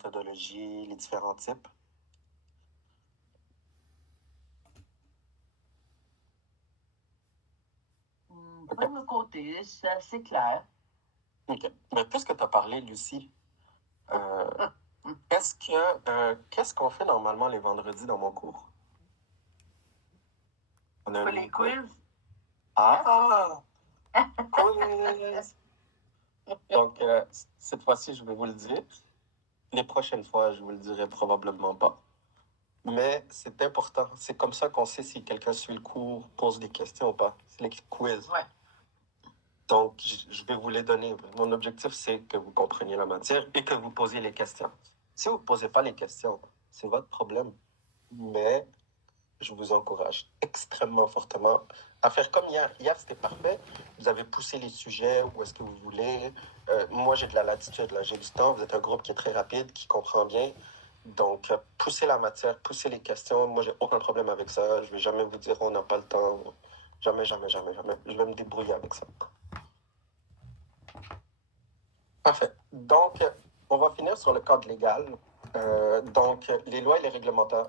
méthodologies, les différents types? Pas de mon côté, c'est assez clair. OK. Mais puisque tu as parlé, Lucie, qu'est-ce qu'on fait normalement les vendredis dans mon cours? On a Pas un les quiz. Ah! Quiz! Donc, cette fois-ci, je vais vous le dire. Les prochaines fois, je vous le dirai probablement pas. Mais c'est important. C'est comme ça qu'on sait si quelqu'un suit le cours, pose des questions ou pas. C'est les quiz. Ouais. Donc, je vais vous les donner. Mon objectif, c'est que vous compreniez la matière et que vous posiez les questions. Si vous ne posez pas les questions, c'est votre problème. Mais je vous encourage extrêmement fortement à faire comme hier. Hier, c'était parfait. Vous avez poussé les sujets où est-ce que vous voulez. Moi, j'ai de la latitude, là. J'ai du temps. Vous êtes un groupe qui est très rapide, qui comprend bien. Donc, poussez la matière, poussez les questions. Moi, j'ai aucun problème avec ça. Je vais jamais vous dire on n'a pas le temps. Jamais, jamais, jamais, jamais. Je vais me débrouiller avec ça. Parfait. Donc, on va finir sur le cadre légal. Donc, les lois et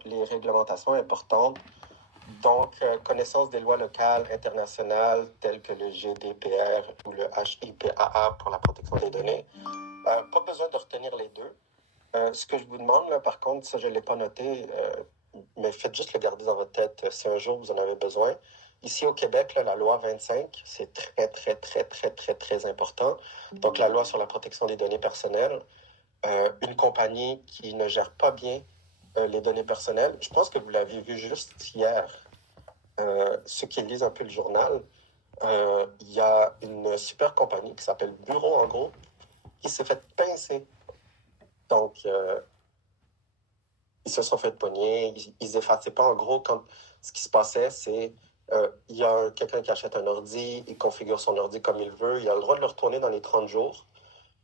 les réglementations importantes. Donc, connaissance des lois locales, internationales, telles que le GDPR ou le HIPAA pour la protection des données. Pas besoin de retenir les deux. Ce que je vous demande, là, par contre, ça, je ne l'ai pas noté, mais faites juste le garder dans votre tête si un jour vous en avez besoin. Ici au Québec, là, la loi 25, c'est très, très, très, très, très, très important. Donc, la loi sur la protection des données personnelles. Une compagnie qui ne gère pas bien les données personnelles, je pense que vous l'avez vu juste hier. Ceux qui lisent un peu le journal, il y a une super compagnie qui s'appelle Bureau en gros, qui s'est fait pincer. Donc, ils se sont fait pogner, ils effaçaient pas. En gros, quand ce qui se passait, c'est il y a quelqu'un qui achète un ordi, il configure son ordi comme il veut, il a le droit de le retourner dans les 30 jours.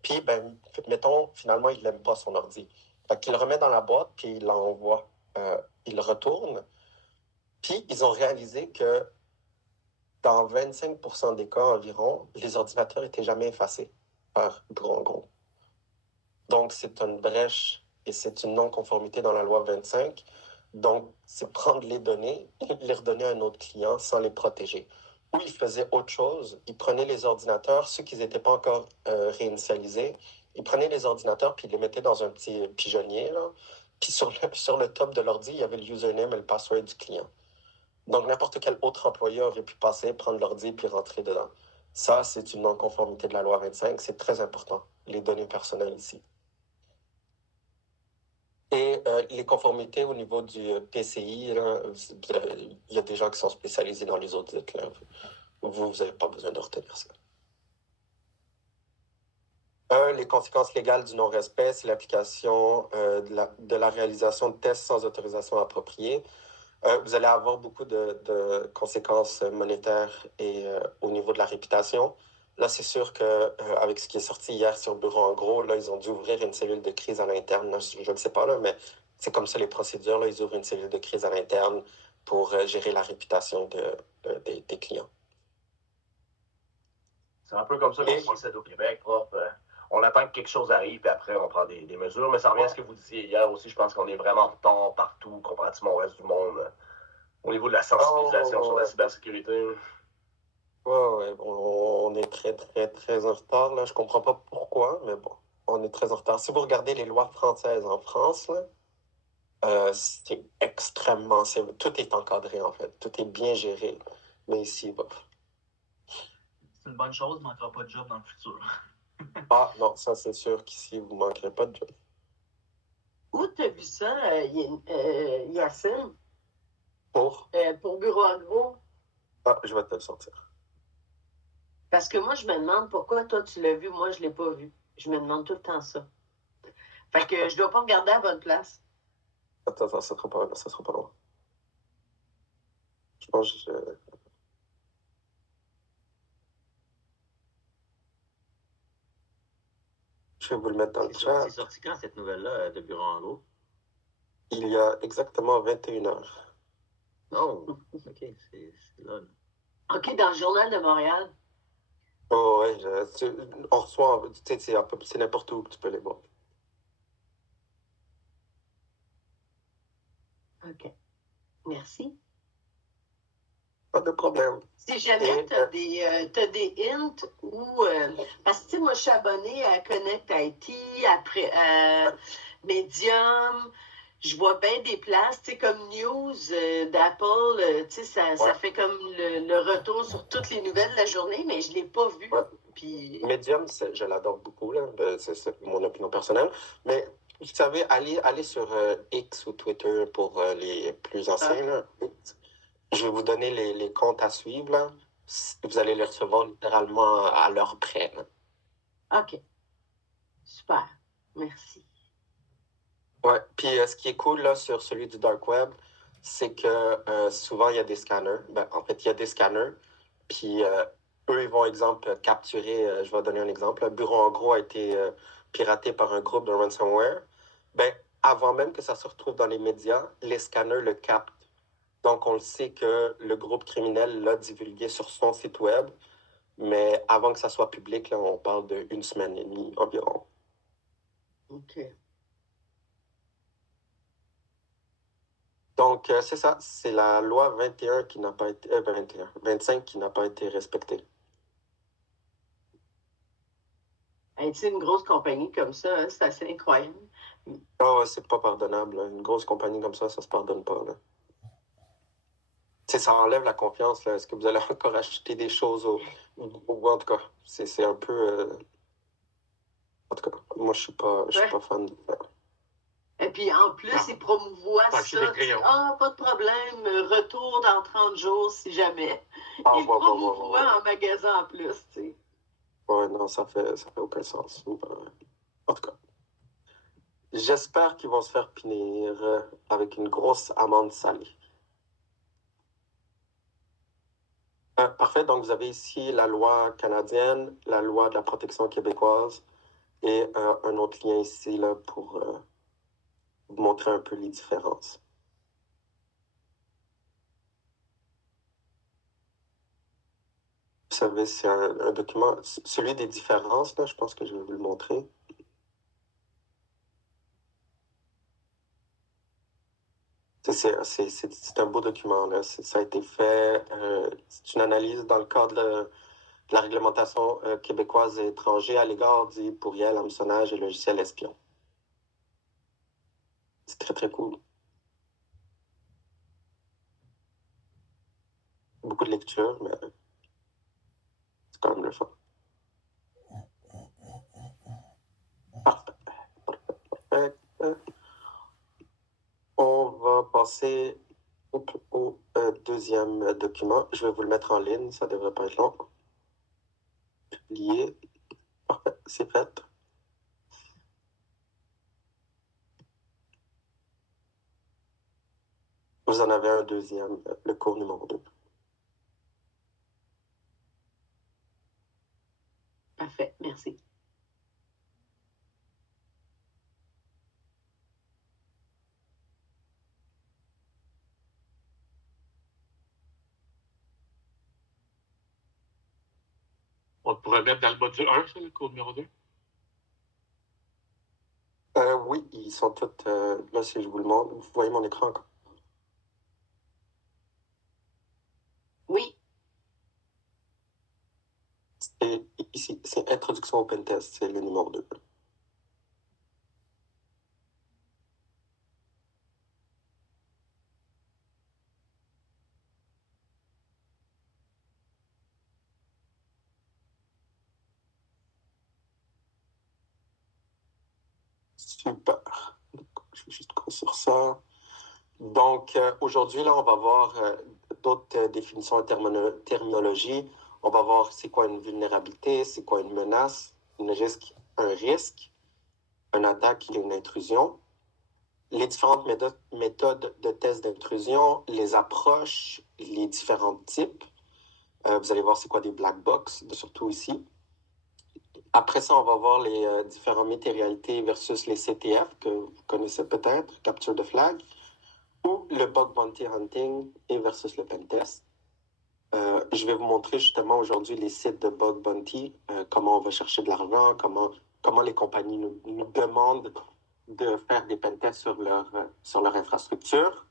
Puis, ben, mettons, finalement, il n'aime pas son ordi. Fait qu'il le remet dans la boîte, puis il l'envoie. Il le retourne. Puis, ils ont réalisé que dans 25% des cas environ, les ordinateurs n'étaient jamais effacés par Bureau en gros. Donc, c'est une brèche et c'est une non-conformité dans la loi 25. Donc, c'est prendre les données et les redonner à un autre client sans les protéger. Ou ils faisaient autre chose, ils prenaient les ordinateurs, ceux qui n'étaient pas encore réinitialisés, ils prenaient les ordinateurs puis ils les mettaient dans un petit pigeonnier, là. Puis sur le top de l'ordi, il y avait le username et le password du client. Donc, n'importe quel autre employeur aurait pu passer, prendre l'ordi puis rentrer dedans. Ça, c'est une non-conformité de la loi 25. C'est très important, les données personnelles ici. Et les conformités au niveau du PCI, là, il y a des gens qui sont spécialisés dans les audits. Là. Vous n'avez pas besoin de retenir ça. Les conséquences légales du non-respect, c'est l'application de la réalisation de tests sans autorisation appropriée. Vous allez avoir beaucoup de conséquences monétaires et au niveau de la réputation. Là, c'est sûr qu'avec ce qui est sorti hier sur Bureau en gros, là, ils ont dû ouvrir une cellule de crise à l'interne. Là, je ne sais pas, là, mais c'est comme ça les procédures. Là, ils ouvrent une cellule de crise à l'interne pour gérer la réputation des clients. C'est un peu comme ça qu'on procède au Québec, prof. On attend que quelque chose arrive, puis après, on prend des mesures. Mais ça revient à ce que vous disiez hier aussi. Je pense qu'on est vraiment en retard partout, comparativement au reste du monde, au niveau de la sensibilisation sur la cybersécurité. Ouais, on est très, très, très en retard. Là. Je comprends pas pourquoi, mais bon, on est très en retard. Si vous regardez les lois françaises en France, là, c'est extrêmement... tout est encadré, en fait. Tout est bien géré. Mais ici, bof. C'est une bonne chose, il ne manquera pas de job dans le futur. Ah, non, ça, c'est sûr qu'ici, vous ne manquerez pas de job. Où t'as vu ça, Yacine? Pour? Pour Bureau en gros. Ah, je vais te le sortir. Parce que moi, je me demande pourquoi toi, tu l'as vu, moi, je ne l'ai pas vu. Je me demande tout le temps ça. Fait que je dois pas regarder à la bonne place. Attends, ça sera pas long. Je pense que je vais vous le mettre dans le chat. C'est sorti quand, cette nouvelle-là, de Bureau en gros? Il y a exactement 21 heures. Non, OK, c'est là. OK, dans le Journal de Montréal. Oh, ouais, on reçoit, tu sais, c'est n'importe où que tu peux les voir. OK. Merci. Pas de problème. Si jamais tu as des hints ou. Parce que, tu sais, moi, je suis abonnée à Connect IT, à Medium. Je vois bien des places, tu sais, comme News d'Apple. Tu sais, ça fait comme le retour sur toutes les nouvelles de la journée, mais je ne l'ai pas vu. Ouais. Puis. Medium, je l'adore beaucoup, là. C'est mon opinion personnelle. Mais vous savez, allez sur X ou Twitter pour les plus anciens. Là. Je vais vous donner les comptes à suivre. Là. Vous allez les recevoir littéralement à l'heure près. Là. OK. Super. Merci. Ouais. Puis ce qui est cool là, sur celui du Dark Web, c'est que souvent il y a des scanners. Ben, en fait, il y a des scanners. Puis eux, ils vont, exemple, capturer. Je vais donner un exemple. Le bureau en gros a été piraté par un groupe de ransomware. Ben, avant même que ça se retrouve dans les médias, les scanners le captent. Donc, on le sait que le groupe criminel l'a divulgué sur son site web. Mais avant que ça soit public, là, on parle d'une semaine et demie environ. OK. Donc, c'est ça. C'est la loi 21 qui n'a pas été... 25 qui n'a pas été respectée. Hey, tu sais, une grosse compagnie comme ça, hein, c'est assez incroyable. Oh, c'est pas pardonnable. Là. Une grosse compagnie comme ça se pardonne pas. Là. Tu sais, ça enlève la confiance. Là. Est-ce que vous allez encore acheter des choses ou en tout cas, c'est un peu... En tout cas, moi, je suis pas fan de ça. Et puis, en plus, ils promouvoient ça. Pas de problème, retour dans 30 jours si jamais. Ils promouvoient en magasin en plus, tu sais. Ouais, non, ça fait aucun sens. En tout cas, j'espère qu'ils vont se faire punir avec une grosse amende salée. Parfait, donc vous avez ici la loi canadienne, la loi de la protection québécoise et un autre lien ici là, pour vous montrer un peu les différences. Vous savez, c'est un document, celui des différences, là, je pense que je vais vous le montrer. C'est un beau document, là. Ça a été fait, c'est une analyse dans le cadre de la réglementation québécoise et étrangère à l'égard du pourriel, hameçonnage et logiciel espion. C'est très, très cool. Beaucoup de lecture, mais c'est quand même le fun. Parfait. On va passer au deuxième document. Je vais vous le mettre en ligne, ça devrait pas être long. Publier. Parfait, c'est fait. Vous en avez un deuxième, le cours numéro 2. Parfait, merci. On pourrait mettre dans le module 1, ça, le cours numéro 2? Oui, ils sont tous... là, si je vous le montre, vous voyez mon écran encore? Oui. Et ici, c'est Introduction au pentest, c'est le numéro 2. Super. Je vais juste grossir ça. Donc, aujourd'hui, là, on va voir d'autres définitions de terminologie. On va voir c'est quoi une vulnérabilité, c'est quoi une menace, un risque, une attaque et une intrusion. Les différentes méthodes de test d'intrusion, les approches, les différents types. Vous allez voir c'est quoi des black box, surtout ici. Après ça, on va voir les différentes météorialités versus les CTF, que vous connaissez peut-être, Capture the Flag, ou le Bug Bounty Hunting et versus le Pentest. Je vais vous montrer justement aujourd'hui les sites de Bug Bounty, comment on va chercher de l'argent, comment les compagnies nous demandent de faire des pentests sur leur infrastructure.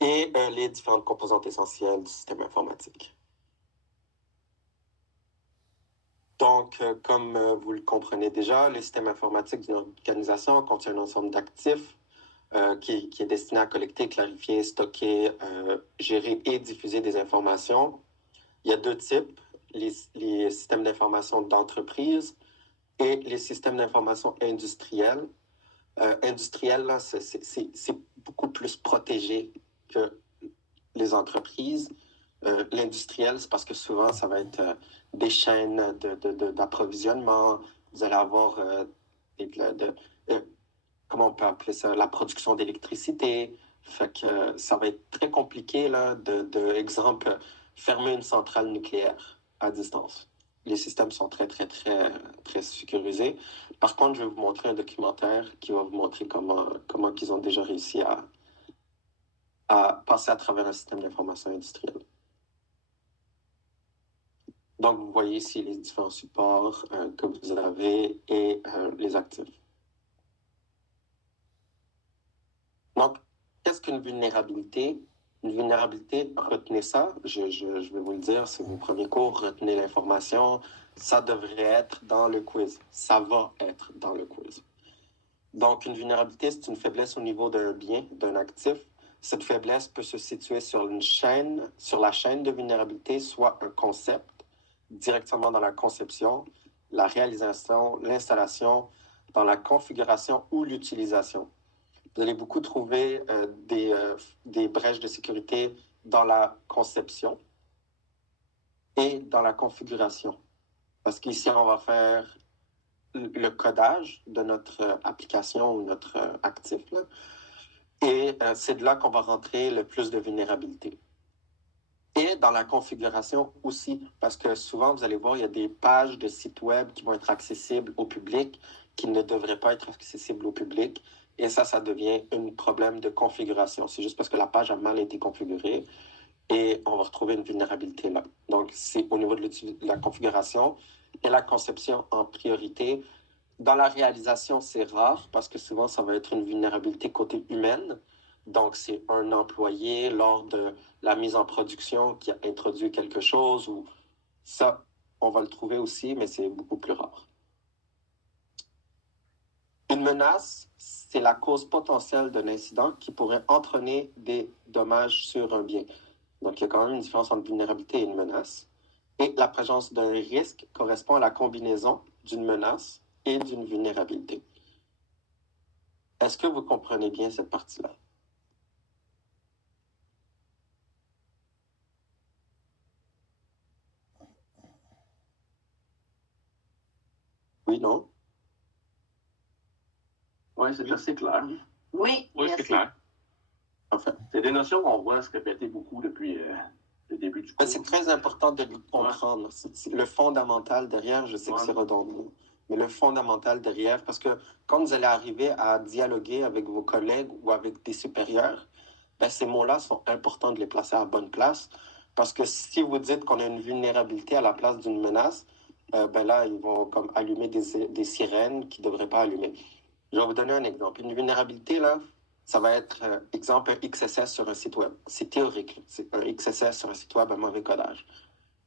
et les différentes composantes essentielles du système informatique. Donc, comme vous le comprenez déjà, le système informatique d'une organisation contient un ensemble d'actifs qui est destiné à collecter, clarifier, stocker, gérer et diffuser des informations. Il y a deux types, les systèmes d'information d'entreprise et les systèmes d'information industriels. Industriels, là, c'est beaucoup plus protégé que les entreprises. L'industriel, c'est parce que souvent, ça va être des chaînes d'approvisionnement. Vous allez avoir comment on peut appeler ça, la production d'électricité. Fait que ça va être très compliqué, là, exemple, fermer une centrale nucléaire à distance. Les systèmes sont très sécurisés. Par contre, je vais vous montrer un documentaire qui va vous montrer comment ils ont déjà réussi à passer à travers un système d'information industriel. Donc, vous voyez ici les différents supports que vous avez et les actifs. Donc, qu'est-ce qu'une vulnérabilité? Une vulnérabilité, retenez ça, je vais vous le dire, c'est vos premiers cours, retenez l'information, ça devrait être dans le quiz. Ça va être dans le quiz. Donc, une vulnérabilité, c'est une faiblesse au niveau d'un bien, d'un actif. Cette faiblesse peut se situer sur la chaîne de vulnérabilité, soit un concept, directement dans la conception, la réalisation, l'installation, dans la configuration ou l'utilisation. Vous allez beaucoup trouver des brèches de sécurité dans la conception et dans la configuration. Parce qu'ici, on va faire le codage de notre application ou notre actif, là. Et c'est de là qu'on va rentrer le plus de vulnérabilité. Et dans la configuration aussi, parce que souvent, vous allez voir, il y a des pages de sites web qui vont être accessibles au public, qui ne devraient pas être accessibles au public. Et ça devient un problème de configuration. C'est juste parce que la page a mal été configurée et on va retrouver une vulnérabilité là. Donc, c'est au niveau de la configuration et la conception en priorité. Dans la réalisation, c'est rare parce que souvent, ça va être une vulnérabilité côté humaine. Donc, c'est un employé lors de la mise en production qui a introduit quelque chose ou ça, on va le trouver aussi, mais c'est beaucoup plus rare. Une menace, c'est la cause potentielle d'un incident qui pourrait entraîner des dommages sur un bien. Donc, il y a quand même une différence entre vulnérabilité et une menace. Et la présence d'un risque correspond à la combinaison d'une menace et d'une vulnérabilité. Est-ce que vous comprenez bien cette partie-là? Oui, non? Oui, c'est assez clair. Oui, Oui, c'est merci. clair. Enfin, C'est des notions qu'on voit se répéter beaucoup depuis le début du cours. c'est très important de le comprendre. C'est le fondamental derrière, je sais que c'est redondant, mais le fondamental derrière, parce que quand vous allez arriver à dialoguer avec vos collègues ou avec des supérieurs, ben, ces mots-là sont importants de les placer à la bonne place, parce que si vous dites qu'on a une vulnérabilité à la place d'une menace, ben là, ils vont comme allumer des sirènes qui ne devraient pas allumer. Je vais vous donner un exemple. Une vulnérabilité, là, ça va être, exemple, un XSS sur un site web. C'est théorique. C'est un XSS sur un site web à mauvais codage.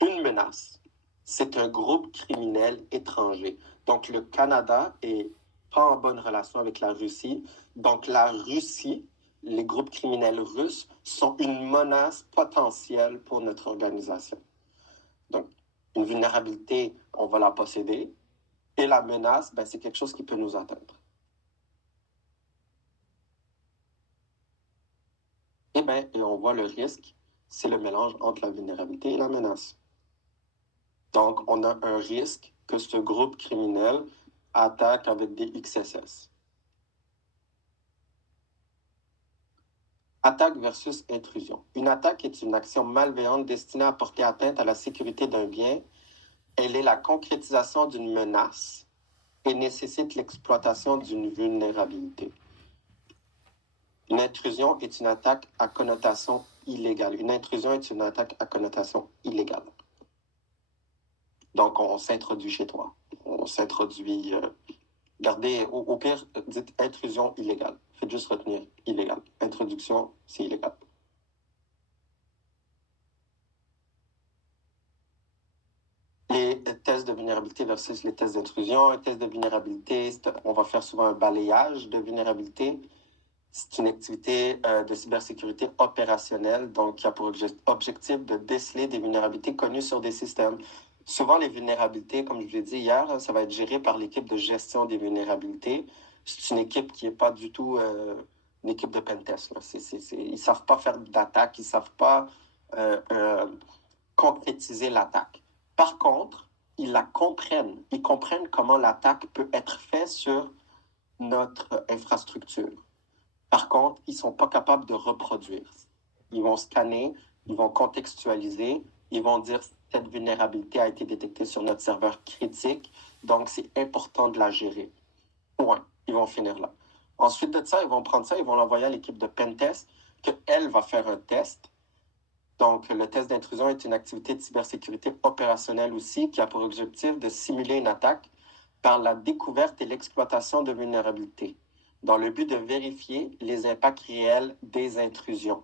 Une menace, c'est un groupe criminel étranger. Donc, le Canada est pas en bonne relation avec la Russie. Donc, la Russie, les groupes criminels russes sont une menace potentielle pour notre organisation. Donc, une vulnérabilité, on va la posséder. Et la menace, ben, c'est quelque chose qui peut nous atteindre. Et on voit le risque, c'est le mélange entre la vulnérabilité et la menace. Donc, on a un risque que ce groupe criminel attaque avec des XSS. Attaque versus intrusion. Une attaque est une action malveillante destinée à porter atteinte à la sécurité d'un bien. Elle est la concrétisation d'une menace et nécessite l'exploitation d'une vulnérabilité. Une intrusion est une attaque à connotation illégale. Une intrusion est une attaque à connotation illégale. Donc, on s'introduit chez toi. On s'introduit... Gardez, au pire, dites intrusion illégale. Faites juste retenir illégal. Introduction, c'est illégal. vulnérabilité versus les tests d'intrusion. Un test de vulnérabilité, on va faire souvent un balayage de vulnérabilité. C'est une activité de cybersécurité opérationnelle, donc qui a pour objectif de déceler des vulnérabilités connues sur des systèmes. Souvent, les vulnérabilités, comme je vous l'ai dit hier, là, ça va être géré par l'équipe de gestion des vulnérabilités. C'est une équipe qui n'est pas du tout une équipe de pentest. Ils ne savent pas faire d'attaque, ils ne savent pas concrétiser l'attaque. Par contre, ils la comprennent. Ils comprennent comment l'attaque peut être faite sur notre infrastructure. Par contre, ils ne sont pas capables de reproduire. Ils vont scanner, ils vont contextualiser, ils vont dire cette vulnérabilité a été détectée sur notre serveur critique, donc c'est important de la gérer. Point. Ils vont finir là. Ensuite de ça, ils vont prendre ça, ils vont l'envoyer à l'équipe de pentest, qu'elle va faire un test. Donc, le test d'intrusion est une activité de cybersécurité opérationnelle aussi qui a pour objectif de simuler une attaque par la découverte et l'exploitation de vulnérabilités, dans le but de vérifier les impacts réels des intrusions.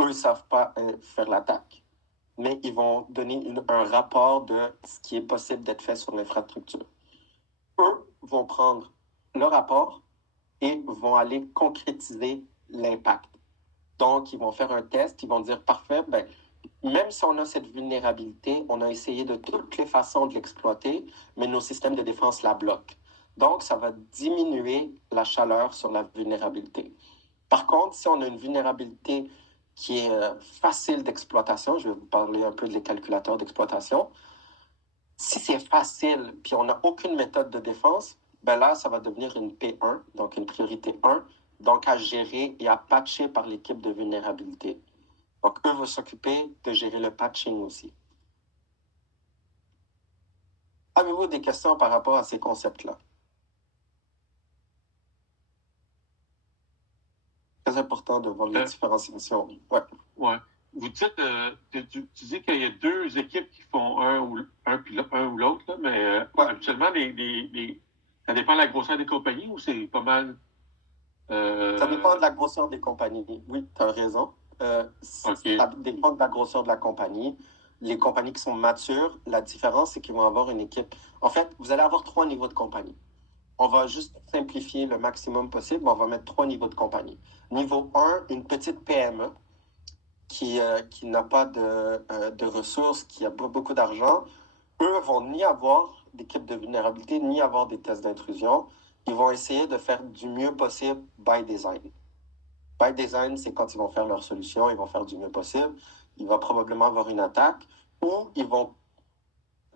Eux ne savent pas faire l'attaque, mais ils vont donner un rapport de ce qui est possible d'être fait sur l'infrastructure. Eux vont prendre le rapport et vont aller concrétiser l'impact. Donc, ils vont faire un test, ils vont dire, parfait, ben, même si on a cette vulnérabilité, on a essayé de toutes les façons de l'exploiter, mais nos systèmes de défense la bloquent. Donc, ça va diminuer la chaleur sur la vulnérabilité. Par contre, si on a une vulnérabilité qui est facile d'exploitation, je vais vous parler un peu des calculateurs d'exploitation. Si c'est facile, puis on n'a aucune méthode de défense, ben là, ça va devenir une P1, donc une priorité 1, donc à gérer et à patcher par l'équipe de vulnérabilité. Donc, eux vont s'occuper de gérer le patching aussi. Avez-vous des questions par rapport à ces concepts-là? Très important de voir les différenciations. Ouais. Ouais. Vous dites, tu dis qu'il y a deux équipes qui font un ou l'autre, là, mais Ouais. habituellement, ça dépend de la grosseur des compagnies ou c'est pas mal? Ça dépend de la grosseur des compagnies. Oui, tu as raison. OK. Ça dépend de la grosseur de la compagnie. Les compagnies qui sont matures, la différence, c'est qu'ils vont avoir une équipe. En fait, vous allez avoir 3 niveaux de compagnie. On va juste simplifier le maximum possible, mais on va mettre 3 niveaux de compagnie. Niveau 1, une petite PME qui n'a pas de ressources, qui n'a pas beaucoup d'argent. Eux vont ni avoir d'équipe de vulnérabilité, ni avoir des tests d'intrusion. Ils vont essayer de faire du mieux possible by design. By design, c'est quand ils vont faire leur solution, ils vont faire du mieux possible. Il va probablement avoir une attaque ou ils vont,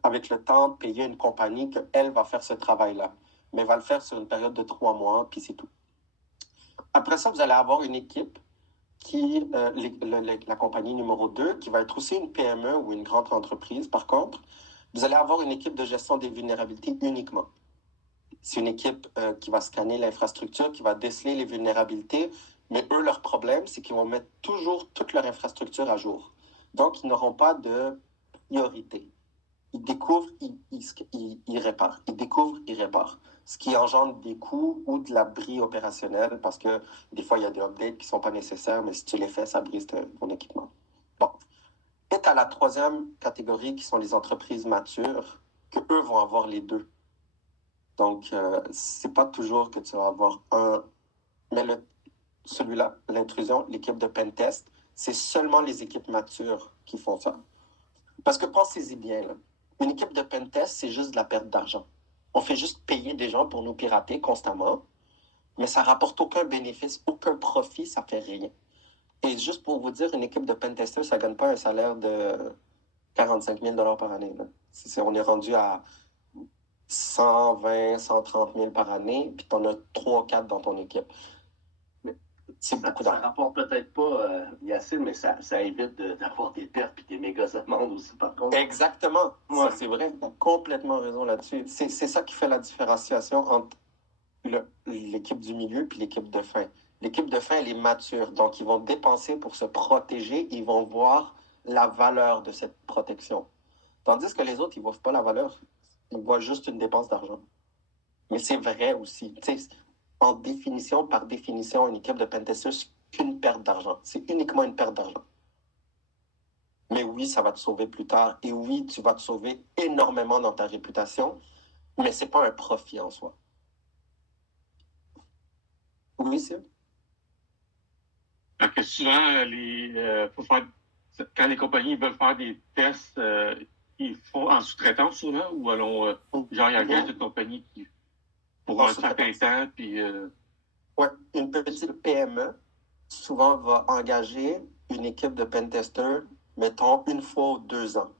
avec le temps, payer une compagnie qu'elle va faire ce travail-là. Mais va le faire sur une période de 3 mois, puis c'est tout. Après ça, vous allez avoir une équipe qui, la compagnie numéro 2, qui va être aussi une PME ou une grande entreprise. Par contre, vous allez avoir une équipe de gestion des vulnérabilités uniquement. C'est une équipe qui va scanner l'infrastructure, qui va déceler les vulnérabilités, mais eux, leur problème, c'est qu'ils vont mettre toujours toute leur infrastructure à jour. Donc, ils n'auront pas de priorité. Ils découvrent, ils réparent. Ils découvrent, ils réparent. Ce qui engendre des coûts ou de la bris opérationnelle parce que des fois, il y a des updates qui ne sont pas nécessaires, mais si tu les fais, ça brise ton équipement. Bon. Et à la troisième catégorie qui sont les entreprises matures, que eux vont avoir les deux. Donc, c'est pas toujours que tu vas avoir un. Mais celui-là, l'intrusion, l'équipe de pentest, c'est seulement les équipes matures qui font ça. Parce que pensez-y bien, là. Une équipe de pentest, c'est juste de la perte d'argent. On fait juste payer des gens pour nous pirater constamment, mais ça rapporte aucun bénéfice, aucun profit, ça fait rien. Et juste pour vous dire, une équipe de pentester, ça ne gagne pas un salaire de 45 000 par année. Là. On est rendu à 120, 130 000 par année, puis tu en as 3 ou 4 dans ton équipe. C'est beaucoup Ça d'argent. rapporte peut-être pas Yacine, mais ça évite d'avoir des pertes et des méga amendes aussi, par contre. Exactement. Ouais. Ça, c'est vrai. Tu as complètement raison là-dessus. C'est ça qui fait la différenciation entre l'équipe du milieu et l'équipe de fin. L'équipe de fin, elle est mature. Donc, ils vont dépenser pour se protéger. Ils vont voir la valeur de cette protection. Tandis que les autres, ils ne voient pas la valeur. Ils voient juste une dépense d'argent. Mais c'est vrai aussi. Tu sais, en définition, par définition, une équipe de pentesters, c'est qu'une perte d'argent. C'est uniquement une perte d'argent. Mais oui, ça va te sauver plus tard. Et oui, tu vas te sauver énormément dans ta réputation, mais c'est pas un profit en soi. Oui, c'est... Fait que souvent, quand les compagnies veulent faire des tests, ils font en sous-traitance souvent ou genre ils engagent des compagnies pour En un certain temps, puis Ouais, une petite PME souvent va engager une équipe de pentesters, mettons, une fois ou 2 ans.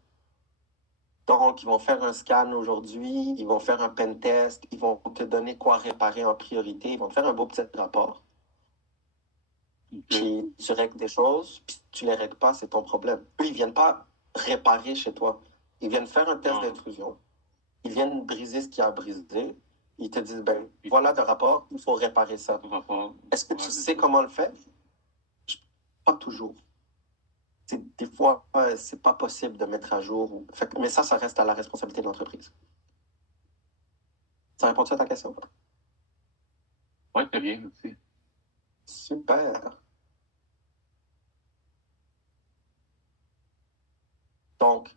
Donc, ils vont faire un scan aujourd'hui, ils vont faire un pentest, ils vont te donner quoi réparer en priorité, ils vont te faire un beau petit rapport. Puis tu règles des choses, puis si tu les règles pas, c'est ton problème. Eux, ils viennent pas réparer chez toi. Ils viennent faire un test d'intrusion. Ils viennent briser ce qui a brisé. Ils te disent, ben, voilà le rapport, il faut réparer ça. Est-ce que tu sais comment le faire? Pas toujours. Des fois, c'est pas possible de mettre à jour. Mais ça reste à la responsabilité de l'entreprise. Ça répond-tu à ta question? Oui, très bien, merci. Super. Donc,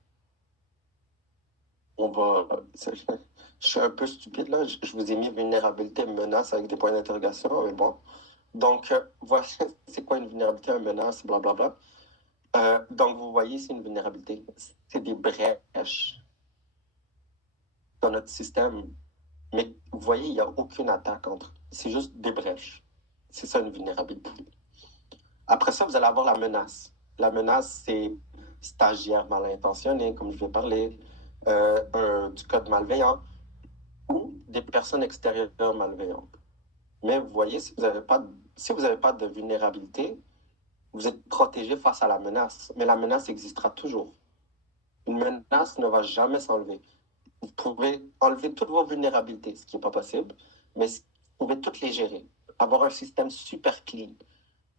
on va... Je suis un peu stupide là. Je vous ai mis vulnérabilité, menace avec des points d'interrogation, mais bon. Donc, voilà, c'est quoi une vulnérabilité, une menace, blablabla. Donc, vous voyez, c'est une vulnérabilité. C'est des brèches dans notre système. Mais vous voyez, il n'y a aucune attaque entre. C'est juste des brèches. C'est ça une vulnérabilité. Après ça, vous allez avoir la menace. La menace, c'est stagiaire mal intentionné, comme je vais parler, du code malveillant ou des personnes extérieures malveillantes. Mais vous voyez, si vous n'avez pas de vulnérabilité, vous êtes protégé face à la menace. Mais la menace existera toujours. Une menace ne va jamais s'enlever. Vous pouvez enlever toutes vos vulnérabilités, ce qui n'est pas possible, mais vous pouvez toutes les gérer. Avoir un système super clean.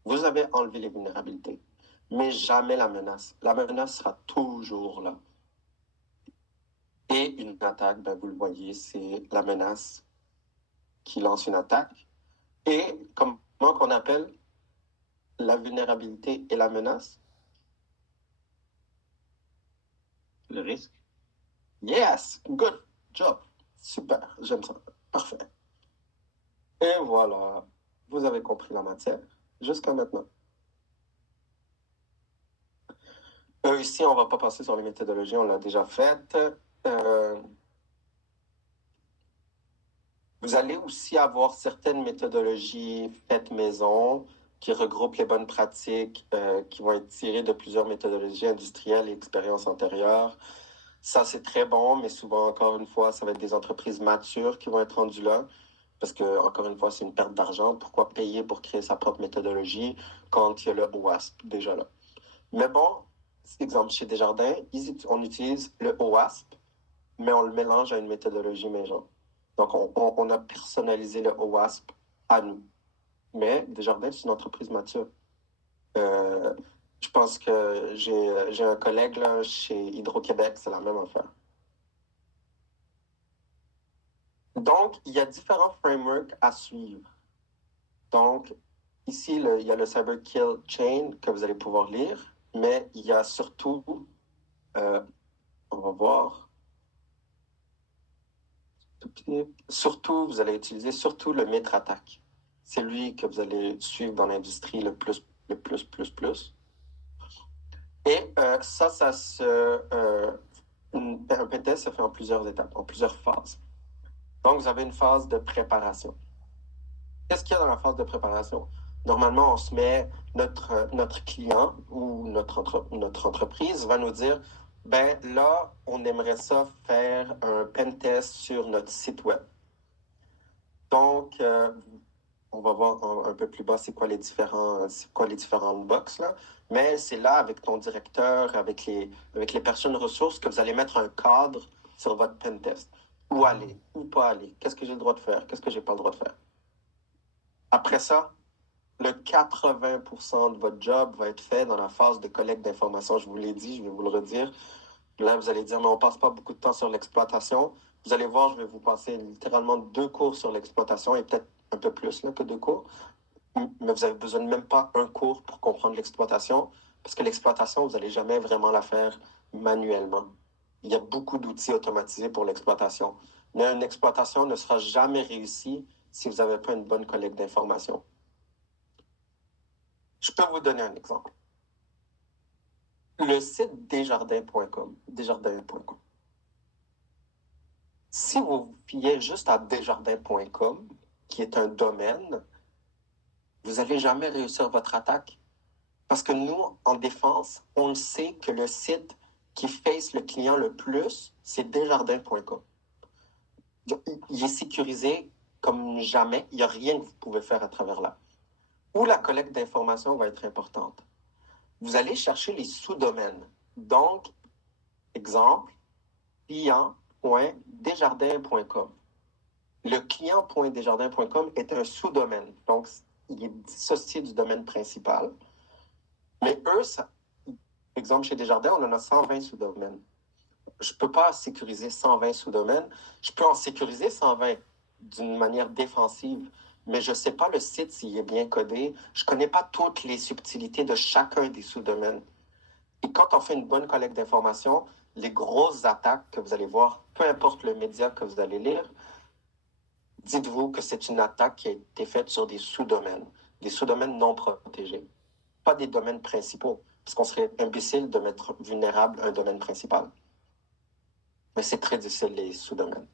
Vous avez enlevé les vulnérabilités, mais jamais la menace. La menace sera toujours là. Et une attaque, ben, vous le voyez, c'est la menace qui lance une attaque. Et comment qu'on appelle la vulnérabilité et la menace? Le risque. Yes, good job. Super, j'aime ça. Parfait. Et voilà, vous avez compris la matière jusqu'à maintenant. Ici, on ne va pas passer sur les méthodologies, on l'a déjà fait. Vous allez aussi avoir certaines méthodologies faites maison qui regroupent les bonnes pratiques qui vont être tirées de plusieurs méthodologies industrielles et expériences antérieures. Ça, c'est très bon, mais souvent, encore une fois, ça va être des entreprises matures qui vont être rendues là. Parce que, encore une fois, c'est une perte d'argent. Pourquoi payer pour créer sa propre méthodologie quand il y a le OWASP déjà là? Mais bon, exemple, chez Desjardins, on utilise le OWASP, mais on le mélange à une méthodologie maison. Donc, on a personnalisé le OWASP à nous. Mais Desjardins, c'est une entreprise mature. Je pense que j'ai un collègue là, chez Hydro-Québec, c'est la même affaire. Donc, il y a différents frameworks à suivre. Donc, ici, il y a le Cyber Kill Chain que vous allez pouvoir lire, mais il y a surtout, on va voir, surtout, vous allez utiliser surtout le Mitre Attack. C'est lui que vous allez suivre dans l'industrie le plus. Et un pentest se fait en plusieurs étapes, en plusieurs phases. Donc, vous avez une phase de préparation. Qu'est-ce qu'il y a dans la phase de préparation? Normalement, on se met notre client ou notre entreprise va nous dire, ben là, on aimerait ça faire un pentest sur notre site web. Donc, on va voir un peu plus bas c'est quoi les différentes box là. Mais c'est là avec ton directeur, avec les personnes ressources que vous allez mettre un cadre sur votre pentest. Où aller, où pas aller, qu'est-ce que j'ai le droit de faire, qu'est-ce que j'ai pas le droit de faire. Après ça, le 80% de votre job va être fait dans la phase de collecte d'informations. Je vous l'ai dit, je vais vous le redire. Là, vous allez dire, mais on passe pas beaucoup de temps sur l'exploitation. Vous allez voir, je vais vous passer littéralement 2 cours sur l'exploitation et peut-être un peu plus là, que 2 cours. Mais vous avez besoin de même pas un cours pour comprendre l'exploitation. Parce que l'exploitation, vous n'allez jamais vraiment la faire manuellement. Il y a beaucoup d'outils automatisés pour l'exploitation. Mais une exploitation ne sera jamais réussie si vous n'avez pas une bonne collecte d'informations. Je peux vous donner un exemple. Le site desjardins.com. Si vous fiez juste à desjardins.com, qui est un domaine, vous n'allez jamais réussir votre attaque. Parce que nous, en défense, on le sait que le site qui face le client le plus, c'est desjardins.com. Il est sécurisé comme jamais. Il n'y a rien que vous pouvez faire à travers là. Où la collecte d'informations va être importante. Vous allez chercher les sous-domaines. Donc, exemple, client.desjardins.com. Le client.desjardins.com est un sous-domaine. Donc, il est dissocié du domaine principal. Mais eux, exemple, chez Desjardins, on en a 120 sous-domaines. Je ne peux pas sécuriser 120 sous-domaines. Je peux en sécuriser 120 d'une manière défensive, mais je ne sais pas le site s'il est bien codé. Je ne connais pas toutes les subtilités de chacun des sous-domaines. Et quand on fait une bonne collecte d'informations, les grosses attaques que vous allez voir, peu importe le média que vous allez lire, dites-vous que c'est une attaque qui a été faite sur des sous-domaines non protégés. Pas des domaines principaux, parce qu'on serait imbécile de mettre vulnérable un domaine principal. Mais c'est très difficile, les sous-domaines.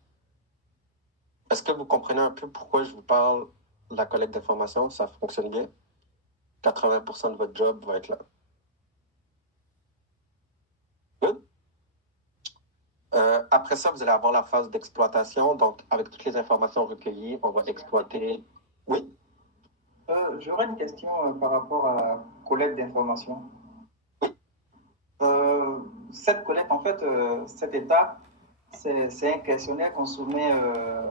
Est-ce que vous comprenez un peu pourquoi je vous parle de la collecte d'informations? Ça fonctionne bien? 80% de votre job va être là. Good? Après ça, vous allez avoir la phase d'exploitation. Donc, avec toutes les informations recueillies, on va exploiter. Oui? J'aurais une question par rapport à la collecte d'informations. Cette collecte, en fait, cette étape, c'est un questionnaire qu'on soumet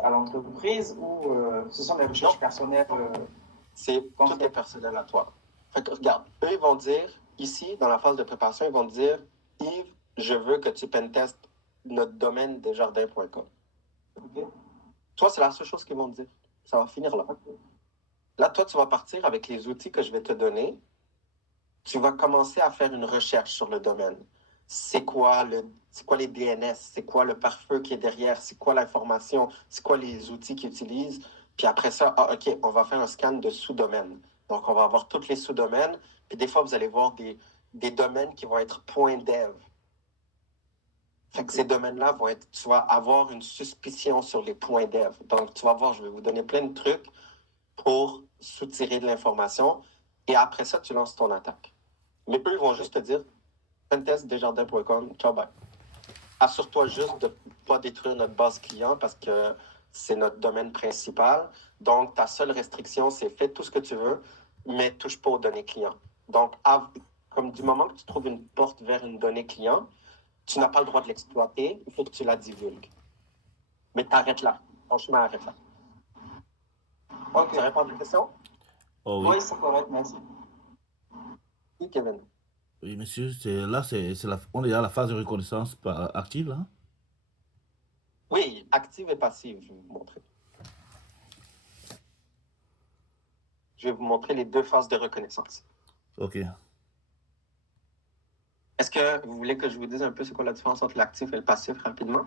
à l'entreprise ou ce sont des recherches personnelles tout est personnel à toi. Fait que, regarde, eux, ils vont dire, ici, dans la phase de préparation, ils vont dire, Yves, je veux que tu pentestes notre domaine desjardins.com. Okay. Toi, c'est la seule chose qu'ils vont te dire. Ça va finir là. Là, toi, tu vas partir avec les outils que je vais te donner. Tu vas commencer à faire une recherche sur le domaine. C'est quoi les DNS? C'est quoi le pare-feu qui est derrière? C'est quoi l'information? C'est quoi les outils qu'ils utilisent? Puis après ça, OK, on va faire un scan de sous-domaines. Donc, on va avoir tous les sous-domaines. Puis des fois, vous allez voir des domaines qui vont être .dev. Fait que ces domaines-là vont être, tu vas avoir une suspicion sur les .dev. Donc, tu vas voir, je vais vous donner plein de trucs pour soutirer de l'information. Et après ça, tu lances ton attaque. Mais eux, ils vont juste te dire, pentestdesjardins.com, ciao, bye. Assure-toi juste de ne pas détruire notre base client parce que c'est notre domaine principal. Donc, ta seule restriction, c'est fais tout ce que tu veux, mais touche pas aux données clients. Donc, comme du moment que tu trouves une porte vers une donnée client, tu n'as pas le droit de l'exploiter, il faut que tu la divulgues. Mais t'arrêtes là. Franchement, arrête là. Ok. Tu réponds à la question? Oh oui. Oui, c'est correct, merci. Oui, Kevin. Oui, monsieur, on est à la phase de reconnaissance active, là? Oui, active et passive, je vais vous montrer. Je vais vous montrer les deux phases de reconnaissance. OK. Est-ce que vous voulez que je vous dise un peu c'est quoi la différence entre l'actif et le passif rapidement?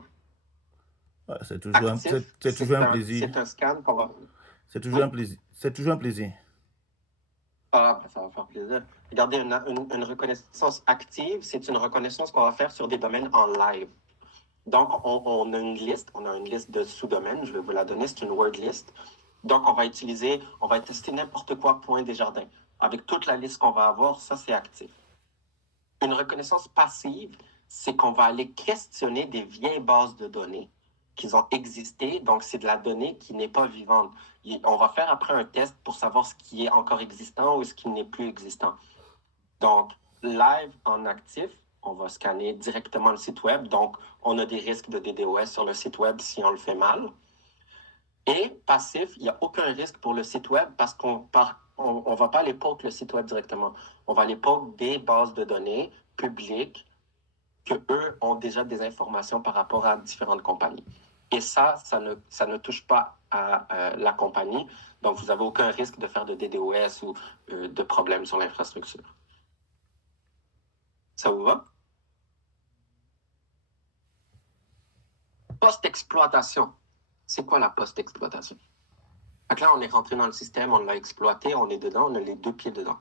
Ouais, c'est toujours un plaisir. C'est un scan qu'on va... C'est toujours un plaisir. C'est toujours un plaisir. Ah, ben ça va faire plaisir. Regardez, une reconnaissance active, c'est une reconnaissance qu'on va faire sur des domaines en live. Donc, on a une liste de sous-domaines, je vais vous la donner, c'est une word list. Donc, on va tester n'importe quoi, .desjardins. Avec toute la liste qu'on va avoir, ça, c'est actif. Une reconnaissance passive, c'est qu'on va aller questionner des vieilles bases de données qui ont existé. Donc, c'est de la donnée qui n'est pas vivante. On va faire après un test pour savoir ce qui est encore existant ou ce qui n'est plus existant. Donc, live en actif, on va scanner directement le site web. Donc, on a des risques de DDoS sur le site web si on le fait mal. Et passif, il n'y a aucun risque pour le site web parce qu'on ne va pas aller poke le site web directement. On va aller poke des bases de données publiques que eux ont déjà des informations par rapport à différentes compagnies. Et ça ne touche pas à la compagnie. Donc, vous n'avez aucun risque de faire de DDoS ou de problèmes sur l'infrastructure. Ça vous va? Post-exploitation. C'est quoi la post-exploitation? Fait que là, on est rentré dans le système, on l'a exploité, on est dedans, on a les 2 pieds dedans.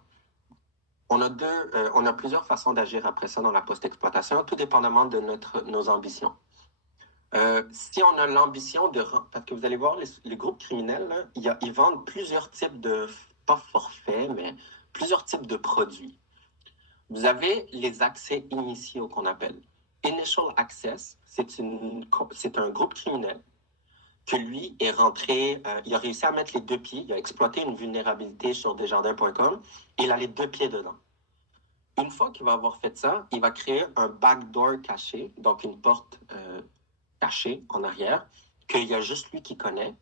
On a plusieurs façons d'agir après ça dans la post-exploitation, tout dépendamment de nos ambitions. Si on a l'ambition de... Parce que vous allez voir, les groupes criminels, là, ils vendent plusieurs types de... Pas forfaits, mais plusieurs types de produits. Vous avez les accès initiaux qu'on appelle. Initial Access, c'est un groupe criminel que lui est rentré, il a réussi à mettre les 2 pieds, il a exploité une vulnérabilité sur Desjardins.com et il a les 2 pieds dedans. Une fois qu'il va avoir fait ça, il va créer un backdoor caché, donc une porte cachée en arrière, qu'il y a juste lui qui connaît.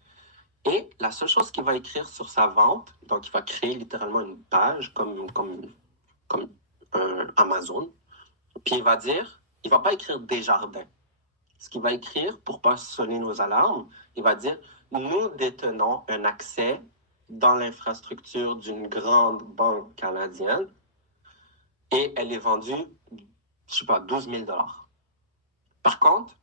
Et la seule chose qu'il va écrire sur sa vente, donc il va créer littéralement une page comme un Amazon, puis il va pas écrire Desjardins. Ce qu'il va écrire, pour pas sonner nos alarmes, il va dire « Nous détenons un accès dans l'infrastructure d'une grande banque canadienne et elle est vendue, je sais pas, 12 000 $. Par contre,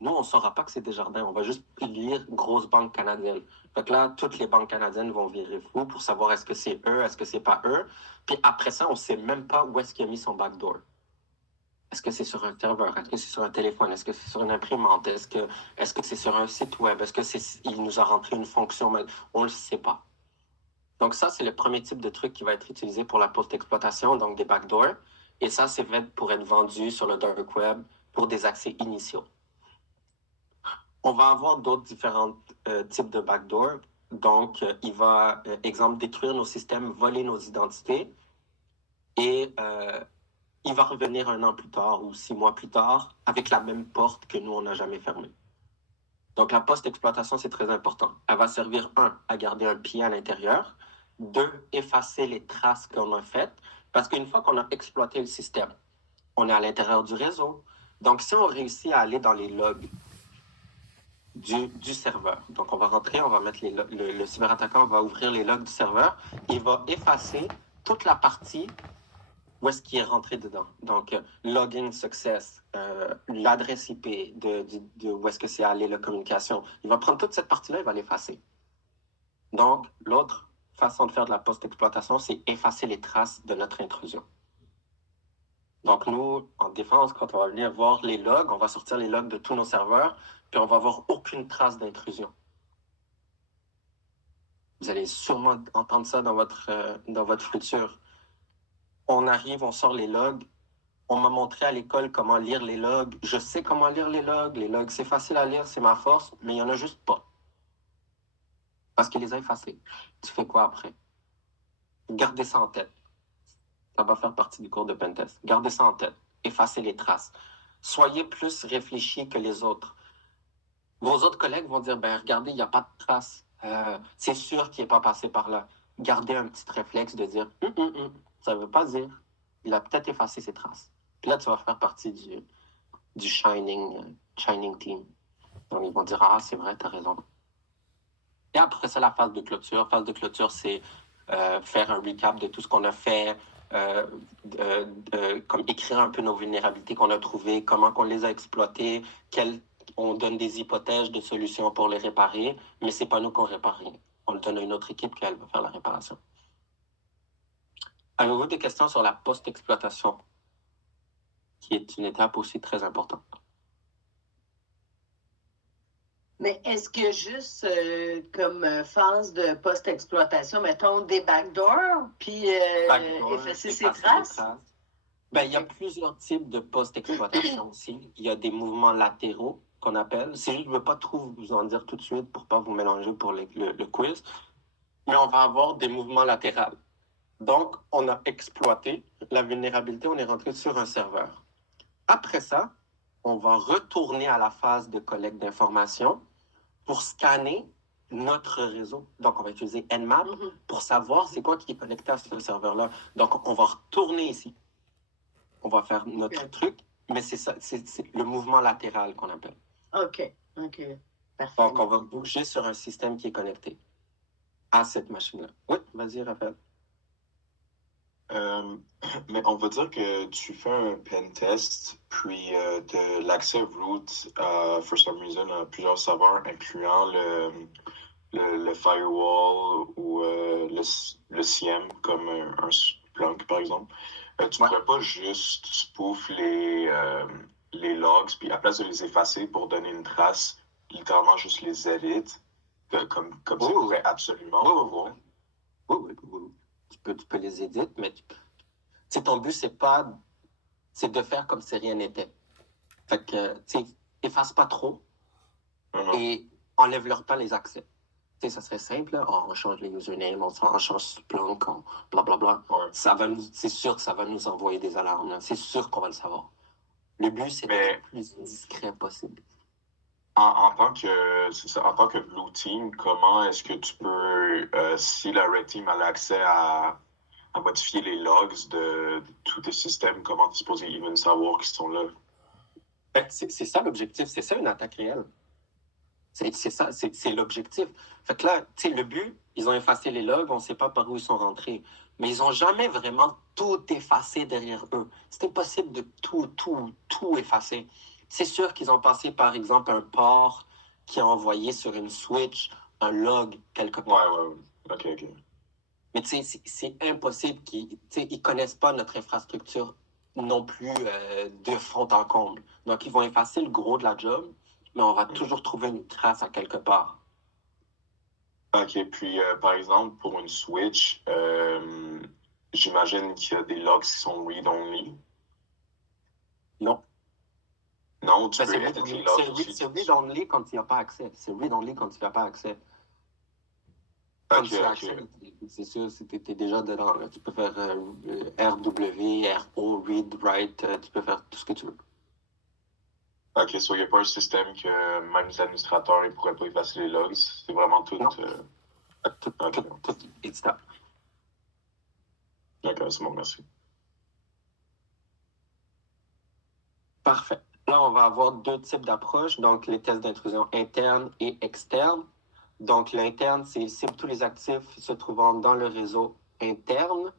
nous, on ne saura pas que c'est Desjardins. On va juste lire grosse banque canadienne. Fait que là, toutes les banques canadiennes vont virer fou pour savoir est-ce que c'est eux, est-ce que c'est pas eux. Puis après ça, on ne sait même pas où est-ce qu'il a mis son backdoor. Est-ce que c'est sur un serveur? Est-ce que c'est sur un téléphone? Est-ce que c'est sur une imprimante? Est-ce que c'est sur un site web? Est-ce qu'il nous a rentré une fonction? On ne le sait pas. Donc ça, c'est le premier type de truc qui va être utilisé pour la post-exploitation, donc des backdoors. Et ça, c'est fait pour être vendu sur le dark web pour des accès initiaux. On va avoir d'autres différents types de backdoor. Donc, il va, exemple, détruire nos systèmes, voler nos identités et il va revenir 1 an plus tard ou 6 mois plus tard avec la même porte que nous, on n'a jamais fermée. Donc, la post-exploitation, c'est très important. Elle va servir, 1, à garder un pied à l'intérieur, 2, effacer les traces qu'on a faites, parce qu'une fois qu'on a exploité le système, on est à l'intérieur du réseau. Donc, si on réussit à aller dans les logs du serveur, donc on va rentrer, on va mettre le cyberattaquant va ouvrir les logs du serveur, il va effacer toute la partie où est-ce qu'il est rentré dedans. Donc, login success, l'adresse IP de où est-ce que c'est allé la communication. Il va prendre toute cette partie-là, il va l'effacer. Donc, l'autre façon de faire de la post-exploitation, c'est effacer les traces de notre intrusion. Donc, nous, en défense, quand on va venir voir les logs, on va sortir les logs de tous nos serveurs, puis on va avoir aucune trace d'intrusion. Vous allez sûrement entendre ça dans votre futur. On arrive, on sort les logs. On m'a montré à l'école comment lire les logs. Je sais comment lire les logs. Les logs, c'est facile à lire, c'est ma force, mais il n'y en a juste pas. Parce qu'il les a effacés. Tu fais quoi après? Gardez ça en tête. Ça va faire partie du cours de Pentest. Gardez ça en tête. Effacez les traces. Soyez plus réfléchis que les autres. Vos autres collègues vont dire, ben regardez, il n'y a pas de traces. C'est sûr qu'il n'est pas passé par là. Gardez un petit réflexe de dire, ça ne veut pas dire. Il a peut-être effacé ses traces. Puis là, tu vas faire partie du Shining Team. Donc, ils vont dire, ah, c'est vrai, tu as raison. Et après ça, la phase de clôture. Phase de clôture, c'est faire un recap de tout ce qu'on a fait, comme écrire un peu nos vulnérabilités qu'on a trouvées, comment on les a exploitées, on donne des hypothèses de solutions pour les réparer, mais c'est pas nous qu'on répare rien. On le donne à une autre équipe qui, elle, va faire la réparation. Avez-vous des questions sur la post-exploitation, qui est une étape aussi très importante? Mais est-ce que juste comme phase de post-exploitation, mettons des backdoors, puis effacer ses traces? Ben, il y a plusieurs types de post-exploitation aussi. Il y a des mouvements latéraux qu'on appelle. Je ne veux pas trop vous en dire tout de suite pour ne pas vous mélanger pour le quiz, mais on va avoir des mouvements latéraux. Donc, on a exploité la vulnérabilité, on est rentré sur un serveur. Après ça, on va retourner à la phase de collecte d'informations pour scanner notre réseau. Donc, on va utiliser Nmap pour savoir c'est quoi qui est connecté à ce serveur-là. Donc, on va retourner ici. On va faire notre truc, mais c'est ça, c'est le mouvement latéral qu'on appelle. OK. Parfait. Donc, on va bouger sur un système qui est connecté à cette machine-là. Oui, vas-y, Raphaël. Euh, mais on va dire que tu fais un pen test, puis de l'accès root, for some reason, à plusieurs serveurs, incluant le firewall ou le CM, comme un Splunk, par exemple. Tu pourrais pas juste spoof les logs, puis à place de les effacer pour donner une trace, littéralement juste les edit, comme ça, Oui, on pourrait absolument oui, voir. oui. Tu peux les éditer, mais ton but, c'est de faire comme si rien n'était. Fait que, efface pas trop et enlève-leur pas les accès. Ça serait simple, là. On change les usernames, on change Splunk, blablabla. Ouais. C'est sûr que ça va nous envoyer des alarmes, là. C'est sûr qu'on va le savoir. Le but, c'est d'être le plus discret possible. En tant que Blue Team, comment est-ce que tu peux, si la Red Team a l'accès à modifier les logs de tous tes systèmes, comment tu es supposé even savoir qu'ils sont là? C'est ça l'objectif, c'est ça une attaque réelle. C'est ça, c'est l'objectif. Fait que là, le but, ils ont effacé les logs, on ne sait pas par où ils sont rentrés. Mais ils n'ont jamais vraiment tout effacé derrière eux. C'est impossible de tout effacer. C'est sûr qu'ils ont passé, par exemple, un port qui a envoyé sur une switch un log quelque part. Ouais. OK. Mais c'est impossible qu'ils ne connaissent pas notre infrastructure non plus de fond en comble. Donc, ils vont effacer le gros de la job, mais on va toujours trouver une trace à quelque part. OK, puis par exemple, pour une switch, j'imagine qu'il y a des logs qui sont read-only. Non. Non, tu peux c'est edit les logs aussi. C'est read-only quand il n'y a pas accès. C'est read-only quand il n'y a pas accès. Quand tu as accès, c'est sûr, si tu étais déjà dedans, là, tu peux faire RW, RO, read, write, tu peux faire tout ce que tu veux. OK, so il n'y a pas un système que même les administrateurs ne pourraient pas effacer les logs. C'est vraiment tout... Tout est stable. D'accord, c'est bon, merci. Parfait. Là, on va avoir deux types d'approches, donc les tests d'intrusion interne et externe. Donc, l'interne, c'est tous les actifs se trouvant dans le réseau interne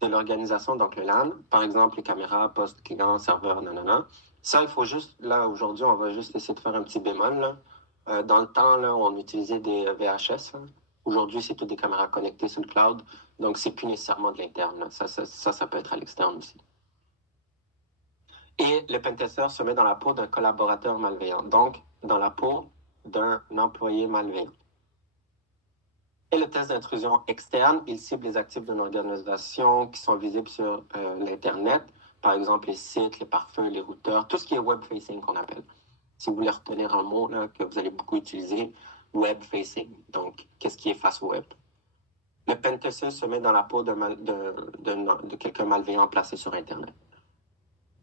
de l'organisation, donc le LAN. Par exemple, les caméras, postes, clients, serveurs, nanana. Ça, il faut juste, là, aujourd'hui, on va juste essayer de faire un petit bémol. Là. Dans le temps, là, on utilisait des VHS. Hein. Aujourd'hui, c'est toutes des caméras connectées sur le cloud. Donc, c'est plus nécessairement de l'interne. Ça peut être à l'externe aussi. Et le pentester se met dans la peau d'un collaborateur malveillant. Donc, dans la peau d'un employé malveillant. Et le test d'intrusion externe, il cible les actifs d'une organisation qui sont visibles sur l'Internet, par exemple les sites, les pare-feux, les routeurs, tout ce qui est web-facing qu'on appelle. Si vous voulez retenir un mot là, que vous allez beaucoup utiliser, web-facing. Donc, qu'est-ce qui est face au web? Le pentester se met dans la peau de quelqu'un malveillant placé sur Internet.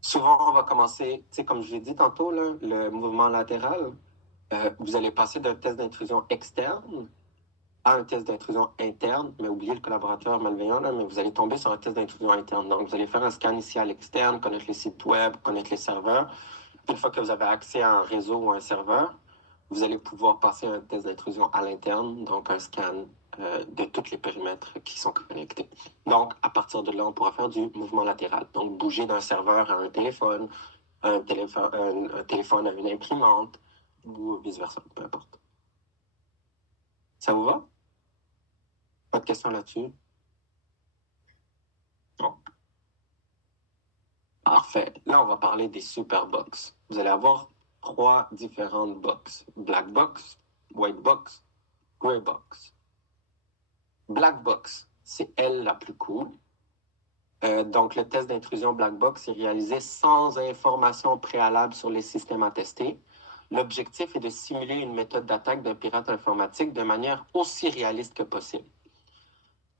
Souvent, on va commencer, comme je l'ai dit tantôt, là, le mouvement latéral, vous allez passer d'un test d'intrusion externe à un test d'intrusion interne, mais oubliez le collaborateur malveillant, là, mais vous allez tomber sur un test d'intrusion interne. Donc, vous allez faire un scan ici à l'externe, connaître les sites web, connaître les serveurs. Une fois que vous avez accès à un réseau ou un serveur, vous allez pouvoir passer un test d'intrusion à l'interne, donc un scan de tous les périmètres qui sont connectés. Donc, à partir de là, on pourra faire du mouvement latéral. Donc, bouger d'un serveur à un téléphone à une imprimante, ou vice-versa, peu importe. Ça vous va? Pas de questions là-dessus? Non. Parfait. Là, on va parler des super box. Vous allez avoir 3 différentes box. Black box, white box, gray box. Black box, c'est elle la plus cool. Donc, le test d'intrusion black box est réalisé sans information préalable sur les systèmes à tester. L'objectif est de simuler une méthode d'attaque d'un pirate informatique de manière aussi réaliste que possible.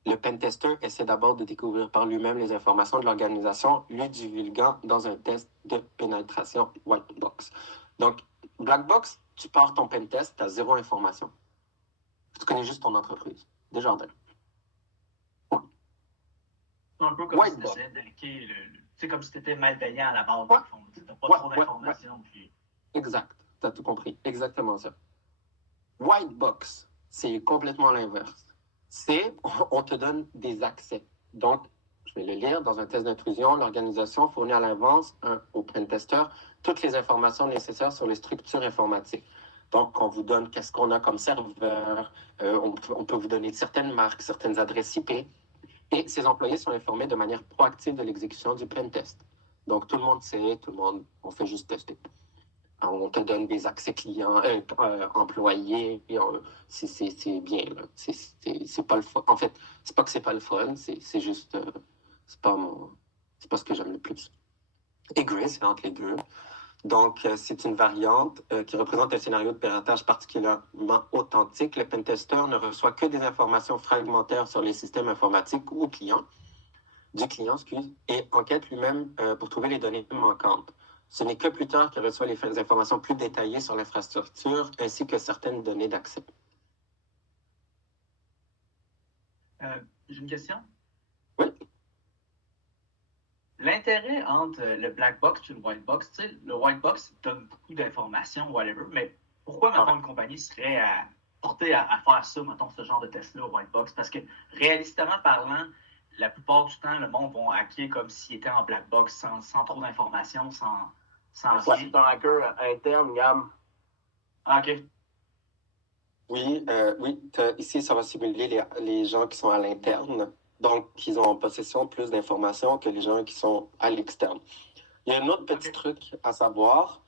Le pentester essaie d'abord de découvrir par lui-même les informations de l'organisation, lui divulguant dans un test de pénétration white box. Donc, black box, tu pars ton pentest, tu as 0 information. Tu connais juste ton entreprise. Desjardins. Ouais. Un peu comme si tu essayais de liquer c'est comme si tu étais malveillant à la base. Ouais. Tu n'as pas trop d'informations. Puis... Exact. Tu as tout compris. Exactement ça. White box, c'est complètement l'inverse. On te donne des accès. Donc, je vais le lire. Dans un test d'intrusion, l'organisation fournit à l'avance au pentester toutes les informations nécessaires sur les structures informatiques. Donc, on vous donne qu'est-ce qu'on a comme serveur, on peut vous donner certaines marques, certaines adresses IP, et ces employés sont informés de manière proactive de l'exécution du pentest. Donc, tout le monde sait, on fait juste tester. Alors, on te donne des accès clients, employés, c'est bien, là. C'est pas le fun. En fait, c'est pas que c'est pas le fun, c'est juste, c'est pas ce que j'aime le plus. Et Gray, c'est entre les deux. Donc, c'est une variante qui représente un scénario de piratage particulièrement authentique. Le pentester ne reçoit que des informations fragmentaires sur les systèmes informatiques du client, et enquête lui-même pour trouver les données manquantes. Ce n'est que plus tard qu'il reçoit les informations plus détaillées sur l'infrastructure ainsi que certaines données d'accès. J'ai une question. Oui. L'intérêt entre le black box et le white box, tu sais, le white box donne beaucoup d'informations, whatever, mais pourquoi, maintenant, une compagnie serait portée à faire ça, mettons, ce genre de test-là au white box? Parce que, réalistement parlant, la plupart du temps, le monde va hacker comme s'il était en black box, sans trop d'informations, sans c'est un hacker interne, Gam. Ah, OK. Oui, ici, ça va simuler les gens qui sont à l'interne. Donc, ils ont en possession plus d'informations que les gens qui sont à l'externe. Il y a un autre petit truc à savoir.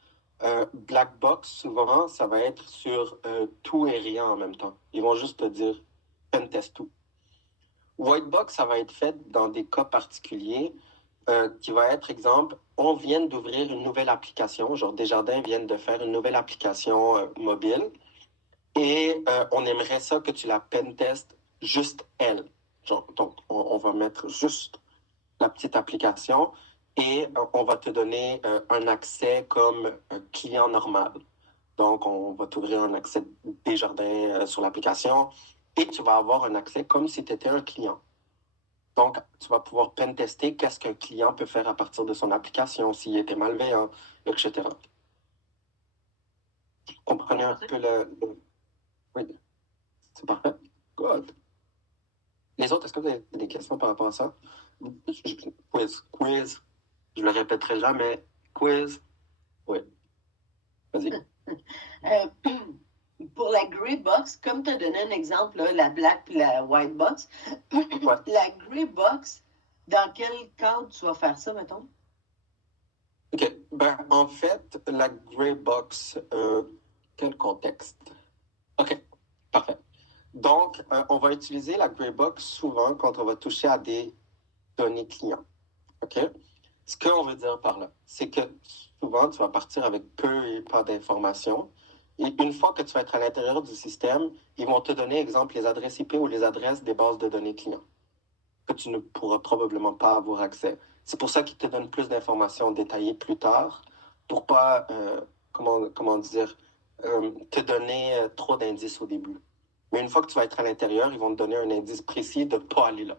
Black box, souvent, ça va être sur tout et rien en même temps. Ils vont juste te dire « pentest tout ». White box, ça va être fait dans des cas particuliers qui va être, exemple, on vient d'ouvrir une nouvelle application, genre Desjardins viennent de faire une nouvelle application mobile et on aimerait ça que tu la pentestes juste elle. Genre, donc, on va mettre juste la petite application et on va te donner un accès comme un client normal. Donc, on va t'ouvrir un accès Desjardins sur l'application et tu vas avoir un accès comme si tu étais un client. Donc, tu vas pouvoir pentester qu'est-ce qu'un client peut faire à partir de son application, s'il était malveillant, etc. Vous comprenez un peu Oui, c'est parfait. Good. Les autres, est-ce que vous avez des questions par rapport à ça? Quiz. Je le répéterai jamais. Quiz. Oui. Vas-y. Pour la gray box, comme tu as donné un exemple, là, la black et la white box, la gray box, dans quel cadre tu vas faire ça, mettons? OK. Ben, en fait, la gray box, quel contexte? OK. Parfait. Donc, on va utiliser la gray box souvent quand on va toucher à des données clients. OK? Ce qu'on veut dire par là, c'est que souvent, tu vas partir avec peu et pas d'informations. Et une fois que tu vas être à l'intérieur du système, ils vont te donner, exemple, les adresses IP ou les adresses des bases de données clients que tu ne pourras probablement pas avoir accès. C'est pour ça qu'ils te donnent plus d'informations détaillées plus tard pour pas, comment dire, te donner trop d'indices au début. Mais une fois que tu vas être à l'intérieur, ils vont te donner un indice précis de ne pas aller là.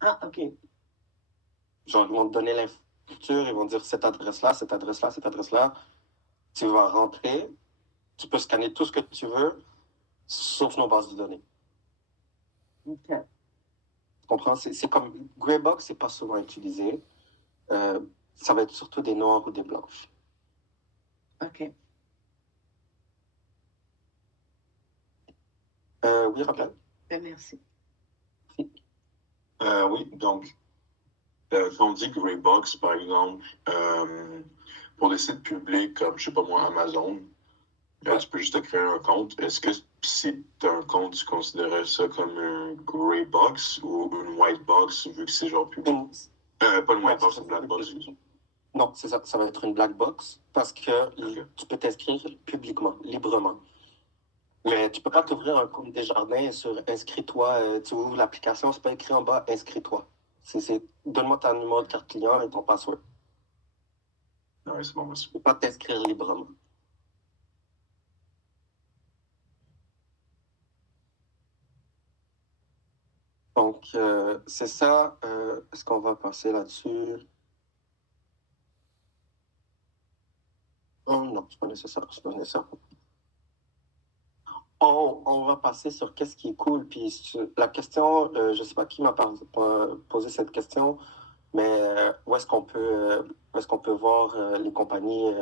Ah, OK. Genre, ils vont te donner l'infrastructure, ils vont dire cette adresse-là, cette adresse-là, cette adresse-là. Tu vas rentrer, tu peux scanner tout ce que tu veux, sauf nos bases de données. OK. Tu comprends? C'est comme Greybox, c'est pas souvent utilisé. Ça va être surtout des noirs ou des blanches. OK. Oui, rappelle. Ben, merci. Oui, donc, quand on dit Greybox, par exemple, pour des sites publics comme, je sais pas moi, Amazon, tu peux juste te créer un compte. Est-ce que si tu as un compte, tu considérais ça comme un Grey Box ou une White Box, vu que c'est genre public? Pas une White Box, une Black Box. Non, c'est ça. Ça va être une Black Box parce que tu peux t'inscrire publiquement, librement. Mais tu peux pas t'ouvrir un compte Desjardins sur inscris-toi. Tu ouvres l'application, c'est pas écrit en bas, inscris-toi. Donne-moi ton numéro de carte client et ton password. Ouais, c'est bon, merci. Tu peux pas t'inscrire librement. Donc, c'est ça. Est-ce qu'on va passer là-dessus? Oh non, c'est pas nécessaire. C'est pas nécessaire. On va passer sur qu'est-ce qui est cool. Puis la question, je ne sais pas qui m'a posé cette question, mais où est-ce qu'on peut voir les compagnies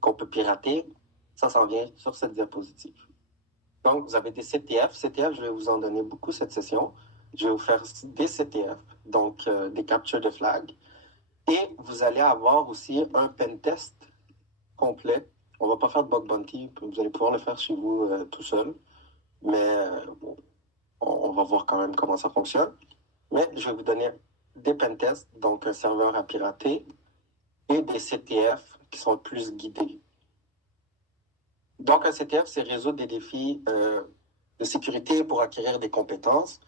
qu'on peut pirater? Ça s'en vient sur cette diapositive. Donc, vous avez des CTF. CTF, je vais vous en donner beaucoup cette session. Je vais vous faire des CTF, donc des captures de flag. Et vous allez avoir aussi un pen test complet. On ne va pas faire de bug bounty, vous allez pouvoir le faire chez vous tout seul. Mais bon, on va voir quand même comment ça fonctionne. Mais je vais vous donner des pen tests, donc un serveur à pirater, et des CTF qui sont plus guidés. Donc, un CTF, c'est résoudre des défis de sécurité pour acquérir des compétences.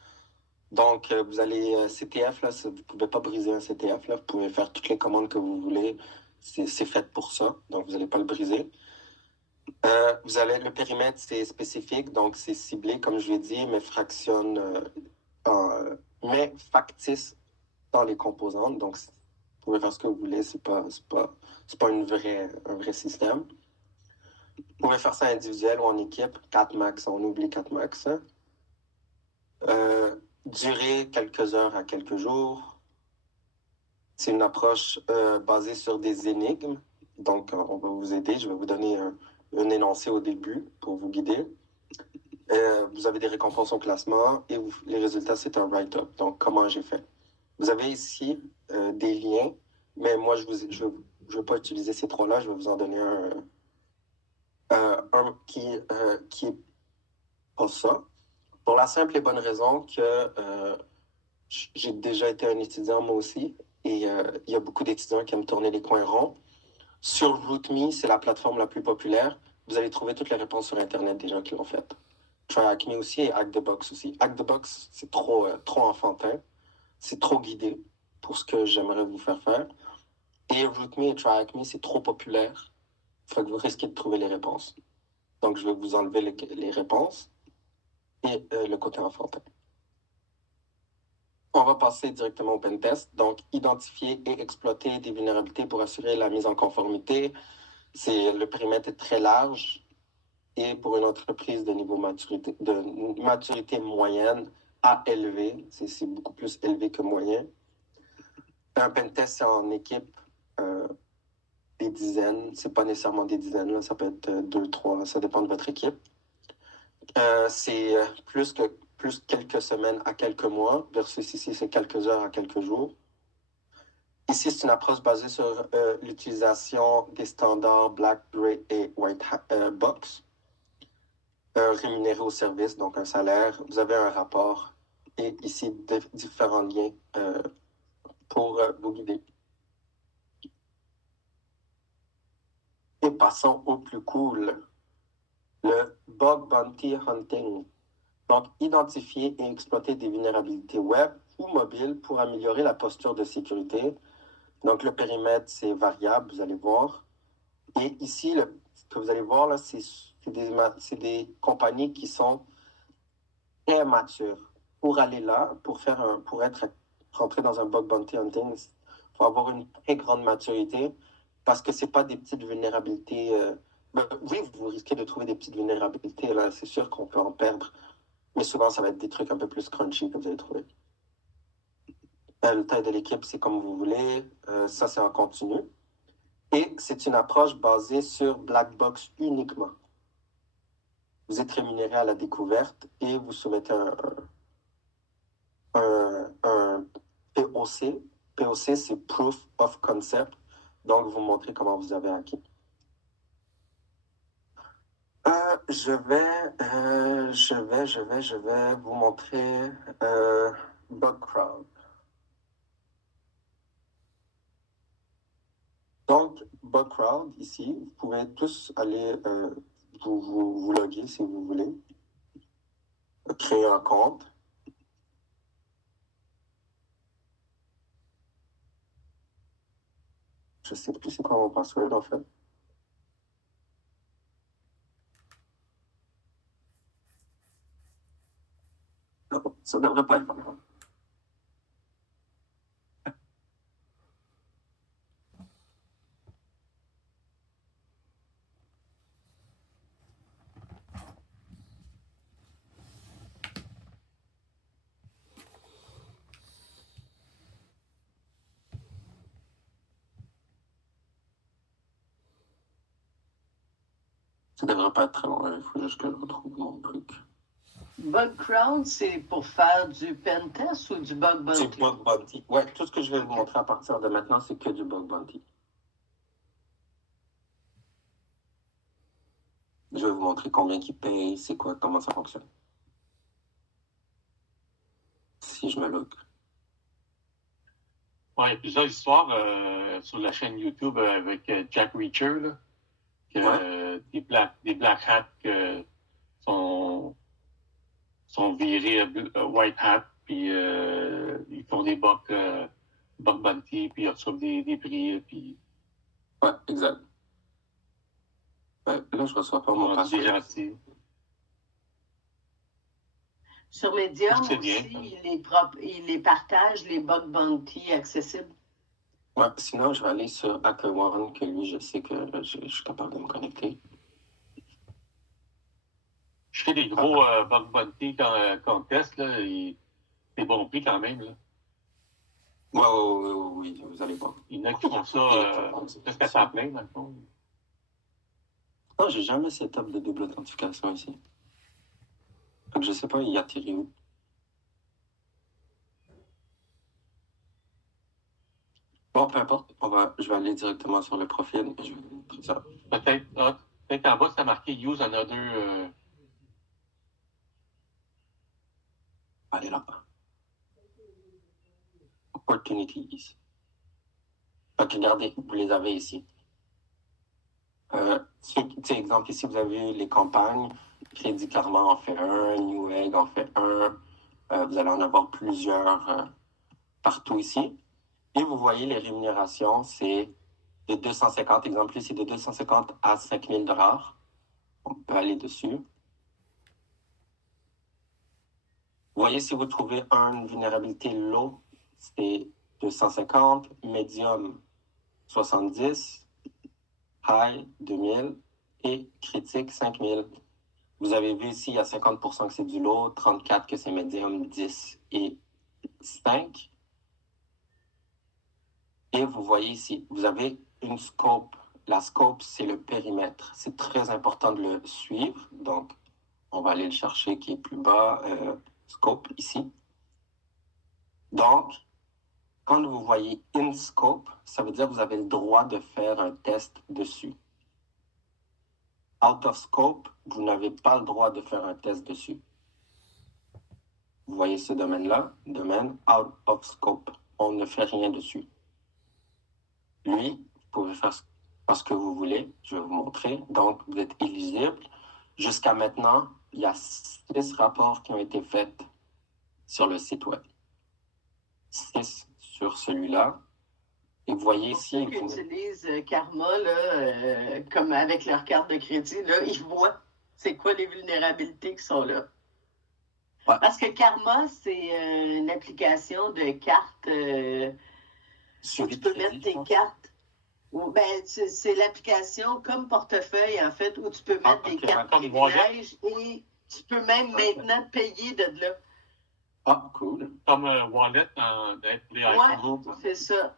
Donc, vous allez CTF, là, vous ne pouvez pas briser un CTF, là, vous pouvez faire toutes les commandes que vous voulez. C'est fait pour ça, donc vous n'allez pas le briser. Le périmètre, c'est spécifique, donc c'est ciblé, comme je l'ai dit, mais mais factice dans les composantes. Donc, vous pouvez faire ce que vous voulez, c'est pas un vrai système. Vous pouvez faire ça individuel ou en équipe, 4 max, on oublie 4 max. Durer quelques heures à quelques jours. C'est une approche basée sur des énigmes. Donc, on va vous aider. Je vais vous donner un énoncé au début pour vous guider. Vous avez des récompenses au classement et les résultats, c'est un write-up. Donc, comment j'ai fait? Vous avez ici des liens, mais moi, je ne veux pas utiliser ces trois-là. Je vais vous en donner un qui est pas ça. Pour la simple et bonne raison que j'ai déjà été un étudiant, moi aussi, et il y a beaucoup d'étudiants qui aiment tourner les coins ronds. Sur RootMe, c'est la plateforme la plus populaire. Vous allez trouver toutes les réponses sur Internet des gens qui l'ont fait. TryHackMe aussi et HackTheBox aussi. HackTheBox, c'est trop enfantin. C'est trop guidé pour ce que j'aimerais vous faire faire. Et RootMe et TryHackMe, c'est trop populaire. Fait que vous risquez de trouver les réponses. Donc, je vais vous enlever les réponses et le côté enfantin. On va passer directement au pen test. Donc, identifier et exploiter des vulnérabilités pour assurer la mise en conformité. Le périmètre est très large et pour une entreprise de maturité moyenne à élevé, c'est beaucoup plus élevé que moyen. Un pen test, c'est en équipe, des dizaines. C'est pas nécessairement des dizaines, là, ça peut être 2, 3, ça dépend de votre équipe. C'est plus quelques semaines à quelques mois, versus ici, c'est quelques heures à quelques jours. Ici, c'est une approche basée sur l'utilisation des standards Black, Gray et White Box. Rémunéré au service, donc un salaire. Vous avez un rapport et ici, différents liens pour vous guider. Et passons au plus cool, le Bug Bounty Hunting. Donc, identifier et exploiter des vulnérabilités web ou mobiles pour améliorer la posture de sécurité. Donc, le périmètre, c'est variable, vous allez voir. Et ici, ce que vous allez voir, là, c'est des compagnies qui sont très matures. Pour aller là, pour rentrer dans un bug bounty hunting, il faut avoir une très grande maturité parce que ce n'est pas des petites vulnérabilités. Oui, vous risquez de trouver des petites vulnérabilités, là, c'est sûr qu'on peut en perdre. Mais souvent, ça va être des trucs un peu plus crunchy que vous allez trouver. La taille de l'équipe, c'est comme vous voulez. Ça, c'est en continu. Et c'est une approche basée sur Black Box uniquement. Vous êtes rémunéré à la découverte et vous soumettez un POC. POC, c'est Proof of Concept. Donc, vous montrez comment vous avez acquis. Je vais vous montrer Bugcrowd. Donc, Bugcrowd, ici, vous pouvez tous aller vous loguer si vous voulez. Créer un compte. Je ne sais plus c'est quoi mon password en fait. Non, ça ne devrait pas être. Ça devrait pas être très long, il faut juste que je retrouve mon truc. Bug Crowd, c'est pour faire du pen test ou du bug bounty? Du bug bounty. Ouais, tout ce que je vais vous montrer à partir de maintenant, c'est que du bug bounty. Je vais vous montrer combien ils payent, c'est quoi, comment ça fonctionne. Si je me log. Ouais, il y a plusieurs histoires sur la chaîne YouTube avec Jack Reacher, là, que, des black hats sont virés white hat, puis ils font des bug bounty, puis ils reçoivent des prix, puis... Ouais, exact. Ouais, là, je reçois pas mon password. Des gentils. Sur Medium C'est aussi, bien. il les partage, les bug bounty accessibles. Ouais, sinon, je vais aller sur HackerOne, que lui, je sais que je suis capable de me connecter. Je fais des gros bug bounty contest, là, et des bons prix quand même, là. Oui, vous allez voir. Il y en a qui font ça presque à temps plein, dans le fond. Non, j'ai jamais setup de double authentification ici. Donc, je sais pas, il atterrit où. Bon, peu importe, je vais aller directement sur le profil et je vais vous montrer ça. Peut-être en bas, ça a marqué Use Another. Allez là. Opportunities. Donc, regardez, vous les avez ici. Exemple, ici, vous avez les campagnes. Crédit Karma en fait un, Newegg en fait un. Vous allez en avoir plusieurs partout ici. Et vous voyez les rémunérations, c'est de 250, exemple ici, de 250 à 5000 $. On peut aller dessus. Vous voyez, si vous trouvez une vulnérabilité low, c'est 250, medium 70, high 2000 et critique 5000. Vous avez vu ici, il y a 50% que c'est du low, 34% que c'est medium, 10 et 5. Et vous voyez ici, vous avez une scope. La scope, c'est le périmètre. C'est très important de le suivre. Donc, on va aller le chercher qui est plus bas. Scope ici. Donc, quand vous voyez in scope, ça veut dire que vous avez le droit de faire un test dessus. Out of scope, vous n'avez pas le droit de faire un test dessus. Vous voyez ce domaine-là, domaine out of scope. On ne fait rien dessus. Lui, vous pouvez faire ce que vous voulez. Je vais vous montrer. Donc, vous êtes éligible. Jusqu'à maintenant, il y a 6 rapports qui ont été faits sur le site web. 6 sur celui-là. Et vous voyez ici... Ceux qui utilisent Karma, là, comme avec leur carte de crédit, là, ils voient c'est quoi les vulnérabilités qui sont là. Ouais. Parce que Karma, c'est une application de cartes... où tu peux mettre tes cartes. Ben, c'est l'application comme portefeuille, en fait, où tu peux mettre des cartes privilèges et tu peux même maintenant payer de là. Ah, cool. Comme Wallet pour les iPhones. Oui, c'est ça.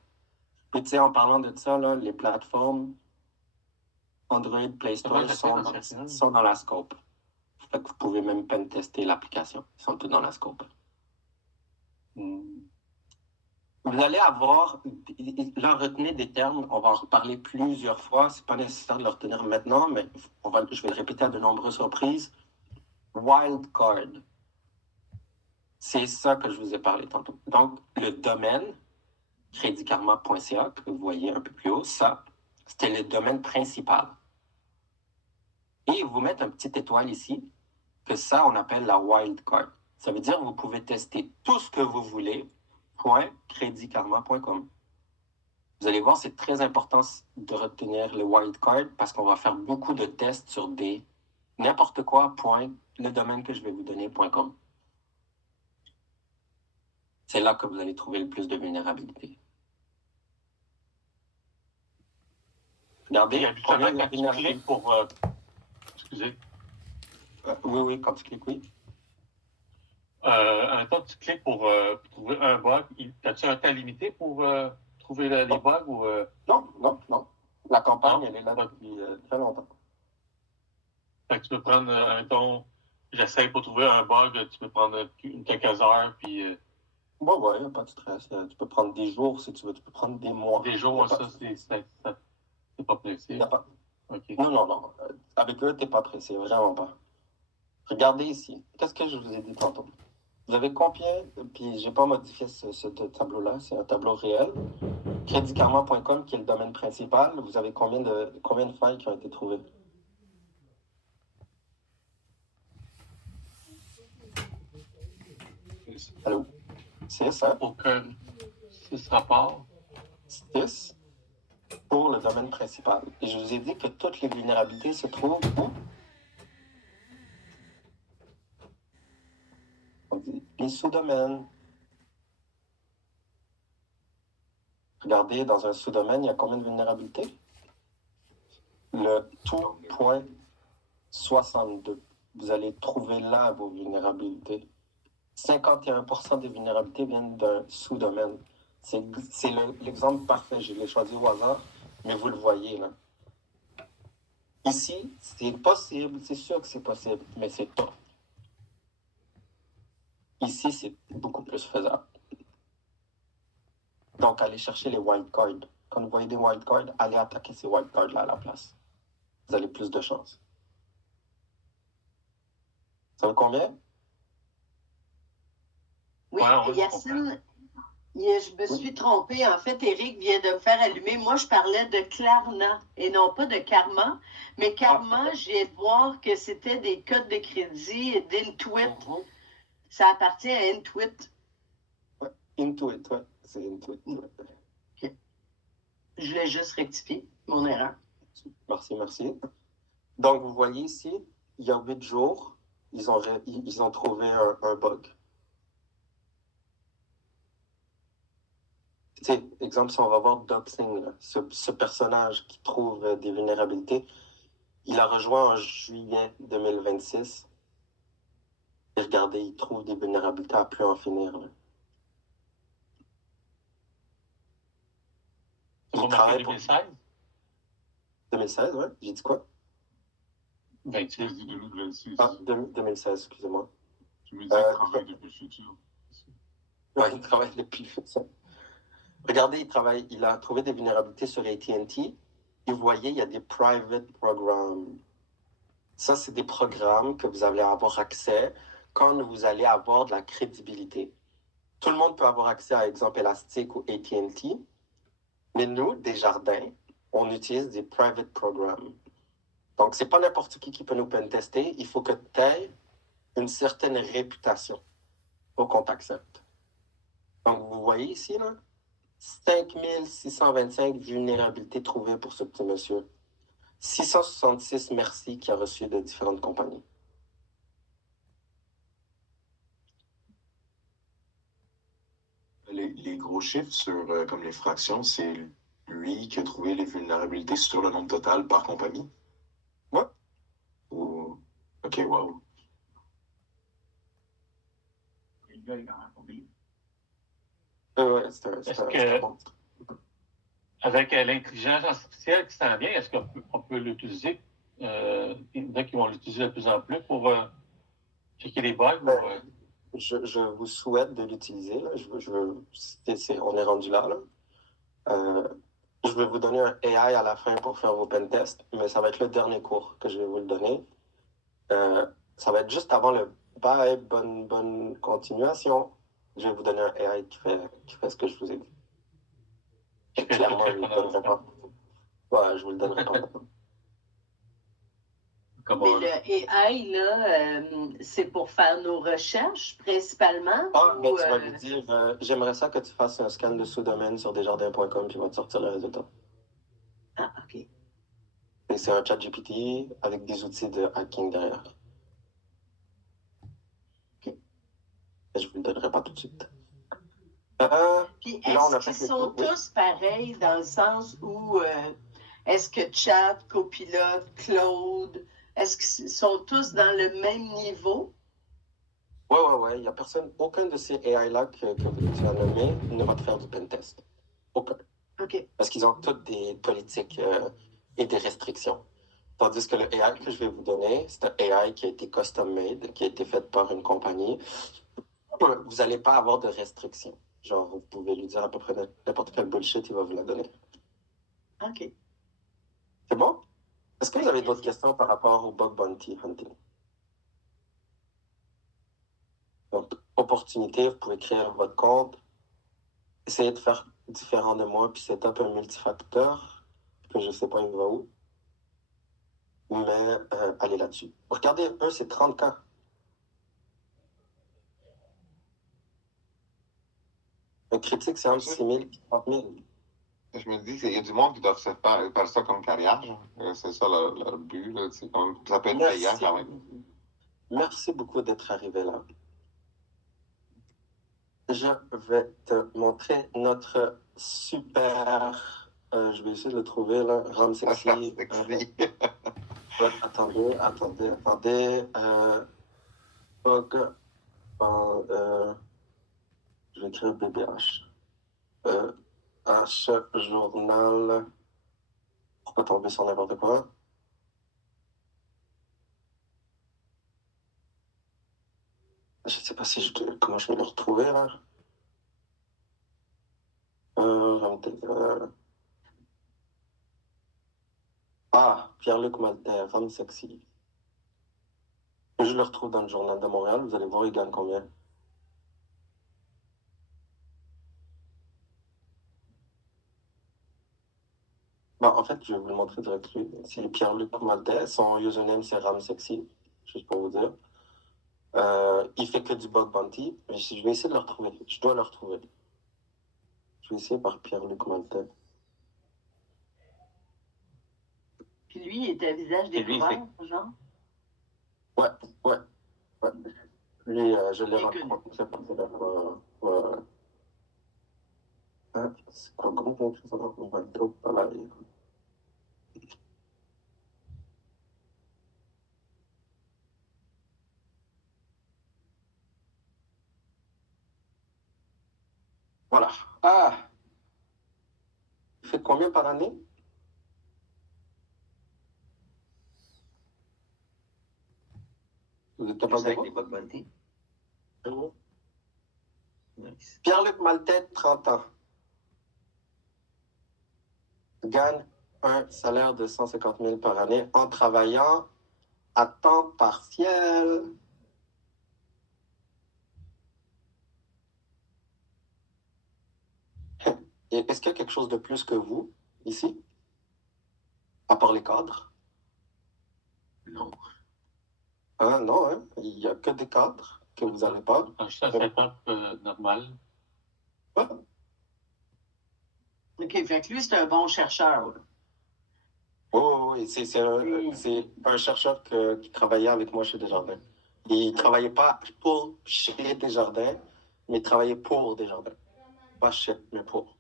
Et tu sais, en parlant de ça, là, les plateformes Android, Play Store sont dans la scope. Fait que vous pouvez même pen tester l'application. Ils sont tous dans la scope. Vous allez avoir, là, retenez des termes, on va en reparler plusieurs fois, c'est pas nécessaire de le retenir maintenant, mais je vais le répéter à de nombreuses reprises. Wildcard. C'est ça que je vous ai parlé tantôt. Donc, le domaine, creditkarma.ca, que vous voyez un peu plus haut, ça, c'était le domaine principal. Et vous mettez un petit étoile ici, que ça, on appelle la wildcard. Ça veut dire que vous pouvez tester tout ce que vous voulez, .creditkarma.com. Vous allez voir, c'est très important de retenir le wildcard parce qu'on va faire beaucoup de tests sur des n'importe quoi, le domaine que je vais vous donner, .com. C'est là que vous allez trouver le plus de vulnérabilité. Regardez, combien de vulnérabilité pour... excusez. Oui, quand tu cliques, oui. Un temps que tu cliques pour trouver un bug, as-tu un temps limité pour trouver les bugs ou Non. La campagne, elle est là depuis très longtemps. Fait que tu peux prendre, mettons, j'essaie pour trouver un bug, tu peux prendre quelques heures, puis Ouais, y a pas de stress. Tu peux prendre des jours si tu veux, tu peux prendre des mois. des Y a jours, pas ça, de stress. c'est pas pressé. Y a pas... OK. Non. Avec eux, t'es pas pressé, vraiment pas. Regardez ici. Qu'est-ce que je vous ai dit tantôt? Vous avez combien, puis j'ai pas modifié ce tableau-là, c'est un tableau réel. Creditkarma.com, qui est le domaine principal, vous avez combien de failles qui ont été trouvées? Allô? 6, hein? Aucun 6 rapports. 6 pour le domaine principal. Et je vous ai dit que toutes les vulnérabilités se trouvent où? On dit les sous-domaines. Regardez, dans un sous-domaine, il y a combien de vulnérabilités? Le tout point 62. Vous allez trouver là vos vulnérabilités. 51% des vulnérabilités viennent d'un sous-domaine. C'est l'exemple parfait. Je l'ai choisi au hasard, mais vous le voyez là. Ici, c'est possible, c'est sûr que c'est possible, mais c'est pas. Ici, c'est beaucoup plus faisable. Donc, allez chercher les wildcards. Quand vous voyez des wildcards, allez attaquer ces wildcards-là à la place. Vous avez plus de chances. Ça vous convient? Oui, Ouais, Yacine, je me suis trompée. En fait, Eric vient de me faire allumer. Moi, je parlais de Klarna et non pas de Karma. Mais Karma, je viens de voir que c'était des codes de crédit d'Intuit. Ça appartient à Intuit. Ouais, Intuit, ouais. C'est Intuit. Ouais. OK. Je voulais juste rectifier mon erreur. Merci. Donc, vous voyez ici, il y a 8 jours, ils ont trouvé un bug. Exemple, si on va voir Doxing, là, ce personnage qui trouve des vulnérabilités, il a rejoint en juillet 2026. Et regardez, il trouve des vulnérabilités à plus en finir. Là. Il travaille pour 2016? 2016, ouais. J'ai dit quoi? 26. 2026. Ah, 2016, excusez-moi. Tu me dis qu'il travaille depuis le futur. Oui, il travaille depuis le futur. Regardez, il a trouvé des vulnérabilités sur AT&T. Et vous voyez, il y a des private programs. Ça, c'est des programmes que vous allez avoir accès quand vous allez avoir de la crédibilité. Tout le monde peut avoir accès à exemple Elastic ou AT&T. Mais nous, Desjardins, on utilise des private programs. Donc, c'est pas n'importe qui peut nous pentester. Il faut que tu aies une certaine réputation pour qu'on t'accepte. Donc, vous voyez ici, là, 5625 vulnérabilités trouvées pour ce petit monsieur. 666 merci qu'il a reçu de différentes compagnies. Les gros chiffres sur comme les fractions, c'est lui qui a trouvé les vulnérabilités sur le nombre total par compagnie? Ouais. Ou... OK, wow. Le gars, il a combien? Ouais, c'est un monstre. Avec l'intelligence artificielle qui s'en vient, est-ce qu'on peut l'utiliser? Il y en a qui vont l'utiliser de plus en plus pour checker les bugs? Je vous souhaite de l'utiliser. On est rendu là. Je vais vous donner un AI à la fin pour faire vos pen tests, mais ça va être le dernier cours que je vais vous le donner. Ça va être juste avant le bye, bonne continuation. Je vais vous donner un AI qui fait ce que je vous ai dit. Et clairement, je ne vous le donnerai pas. Ouais, je vous le donnerai pas maintenant. Mais le AI, là, c'est pour faire nos recherches principalement? Ah, ben tu vas lui dire, j'aimerais ça que tu fasses un scan de sous-domaine sur desjardins.com puis il va te sortir le résultat. Ah, OK. Et c'est un chat GPT avec des outils de hacking derrière. OK. Mais je ne vous le donnerai pas tout de suite. Puis est-ce qu'ils sont tous pareils dans le sens où est-ce que Chat, Copilote, Claude, est-ce qu'ils sont tous dans le même niveau? Ouais. Il n'y a personne, aucun de ces AI-là que tu as nommés ne va te faire du pentest. Aucun. OK. Parce qu'ils ont toutes des politiques et des restrictions. Tandis que le AI que je vais vous donner, c'est un AI qui a été custom-made, qui a été fait par une compagnie. Vous n'allez pas avoir de restrictions. Genre, vous pouvez lui dire à peu près n'importe quel bullshit, il va vous la donner. OK. C'est bon? Est-ce que vous avez d'autres questions par rapport au bug bounty hunting? Donc, opportunité, vous pouvez créer votre compte, essayer de faire différent de moi, puis c'est un peu multifacteur, que je ne sais pas il va où, mais allez là-dessus. Regardez, eux, c'est 30K. Un critique, c'est entre 6 000 et 30 000. Je me dis qu'il y a du monde qui doivent se faire ça comme carrière. Genre. C'est ça leur but. Là. Ça peut être payant Merci. quand même. Merci beaucoup d'être arrivé là. Je vais te montrer notre super... je vais essayer de le trouver, là. RAM sexy. Attendez. Bug. Je vais écrire BBH. H journal. Pour pas tomber sur n'importe quoi. Je sais pas si comment je vais le retrouver là. Pierre-Luc Maltais, femme sexy. Je le retrouve dans le journal de Montréal. Vous allez voir, il gagne combien. En fait, je vais vous le montrer directement. C'est Pierre-Luc Maltais. Son username, c'est Ram Sexy. Juste pour vous dire. Il fait que du bug bounty. Mais je vais essayer de le retrouver. Je dois le retrouver. Je vais essayer par Pierre-Luc Maltais. Puis lui, il était à visage découvert, genre? Ouais. Lui, je l'ai rencontré. C'est pas ouais. C'est quoi, comment on fait ça? On va trop pas mal. Voilà. Il fait combien par année? Vous êtes capable de voir? Avec les bug bounty. Nice. Pierre-Luc Maltais, 30 ans. Gagne un salaire de 150 000 par année en travaillant à temps partiel. Et est-ce qu'il y a quelque chose de plus que vous, ici? À part les cadres? Non. Non, hein? Il n'y a que des cadres que vous n'avez pas. Un setup normal. Ouais. OK, fait que lui, c'est un bon chercheur. Là. Oui, c'est un chercheur qui travaillait avec moi chez Desjardins. Il ne travaillait pas chez Desjardins, mais il travaillait pour Desjardins. Pas chez, mais pour.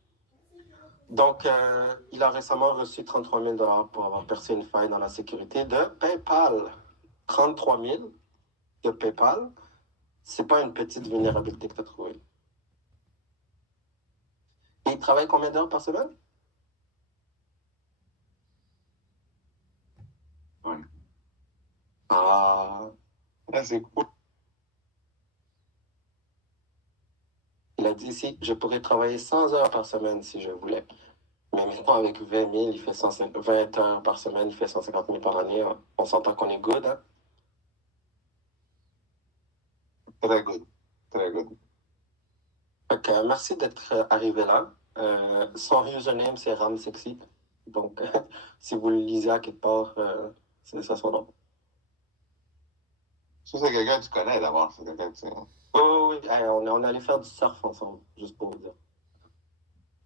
Donc, il a récemment reçu 33 000 $ pour avoir percé une faille dans la sécurité de PayPal. 33 000 de PayPal, c'est pas une petite vulnérabilité que tu as trouvée. Et il travaille combien d'heures par semaine? Ouais. C'est cool. Il a dit ici, je pourrais travailler 100 heures par semaine si je voulais. Mais maintenant, avec 20 000, il fait 20 heures par semaine, il fait 150 000 par année. On s'entend qu'on est good, hein? Très good. Très good. Donc, merci d'être arrivé là. Son username, c'est Ram Sexy. Donc, si vous le lisez à quelque part, c'est ça son nom. Ça, c'est quelqu'un que tu connais d'abord. C'est quelqu'un que tu... Oui. On allait faire du surf ensemble, juste pour vous dire.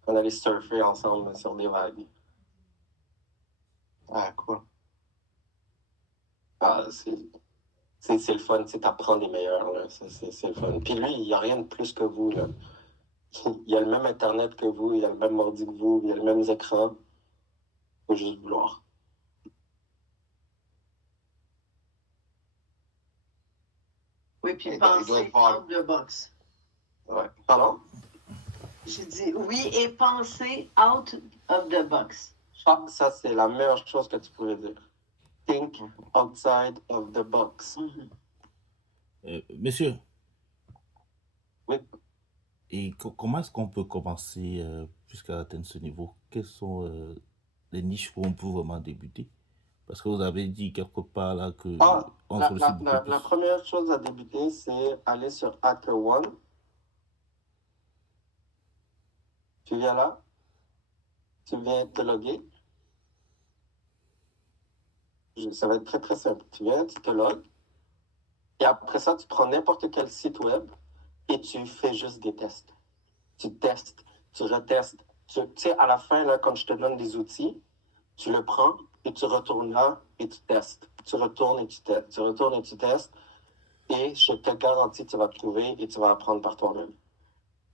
On allait surfer ensemble sur des vagues. Cool. C'est le fun, tu apprends des meilleurs, là. C'est le fun. Puis lui, il n'y a rien de plus que vous, là. Il a le même Internet que vous, il a le même ordi que vous, il a le même écran. Il faut juste vouloir. Oui, puis penser out the box. Ouais. Pardon? J'ai dit oui, et penser out of the box. Ça, c'est la meilleure chose que tu pouvais dire. think outside of the box. Monsieur, Oui. et comment est-ce qu'on peut commencer jusqu'à atteindre ce niveau? Quelles sont les niches où on peut vraiment débuter? Parce que vous avez dit quelque part là que on sollicite beaucoup La plus. première chose à débuter, c'est aller sur HackerOne. Tu viens là, tu viens te loguer. Ça va être très très simple. Tu viens, tu te logs. Et après ça, tu prends n'importe quel site web et tu fais juste des tests. Tu testes, tu retestes. Tu sais, à la fin, là, quand je te donne des outils, tu le prends et tu retournes là et tu testes. Tu retournes et tu testes. Tu retournes et tu testes. Et je te garantis, tu vas trouver et tu vas apprendre par toi-même.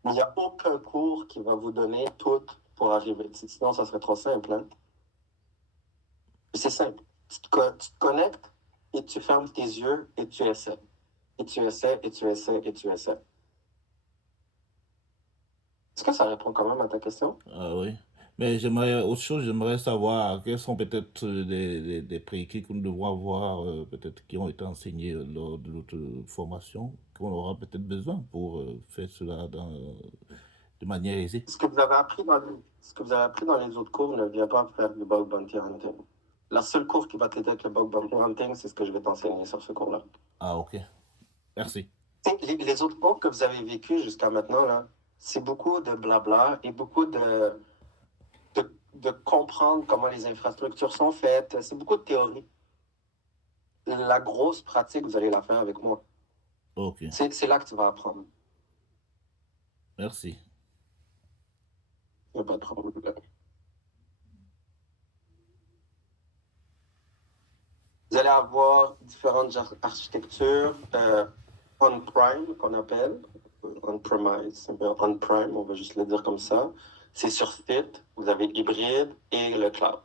Il n'y a aucun cours qui va vous donner tout pour arriver. Sinon, ça serait trop simple. Hein? C'est simple. Tu te connectes et tu fermes tes yeux et tu essaies. Et tu essaies, et tu essaies, et tu essaies. Est-ce que ça répond quand même à ta question? Ah oui. Mais j'aimerais autre chose, j'aimerais savoir quels sont peut-être des prérequis que nous devons avoir, peut-être qui ont été enseignés lors de notre formation, qu'on aura peut-être besoin pour faire cela de manière aisée. Ce que vous avez appris dans les autres cours ne vient pas faire du bug bounty hunting. La seule cours qui va t'aider avec le bug bounty hunting, c'est ce que je vais t'enseigner sur ce cours-là. Ah ok. Merci. Les autres cours que vous avez vécus jusqu'à maintenant, là, c'est beaucoup de blabla et beaucoup de comprendre comment les infrastructures sont faites. C'est beaucoup de théorie. La grosse pratique, vous allez la faire avec moi. Ok. C'est là que tu vas apprendre. Merci. Il n'y a pas de problème. Vous allez avoir différentes architectures on-prime qu'on appelle, on-premise, on-prime, on va juste le dire comme ça. C'est sur site, vous avez hybride et le cloud.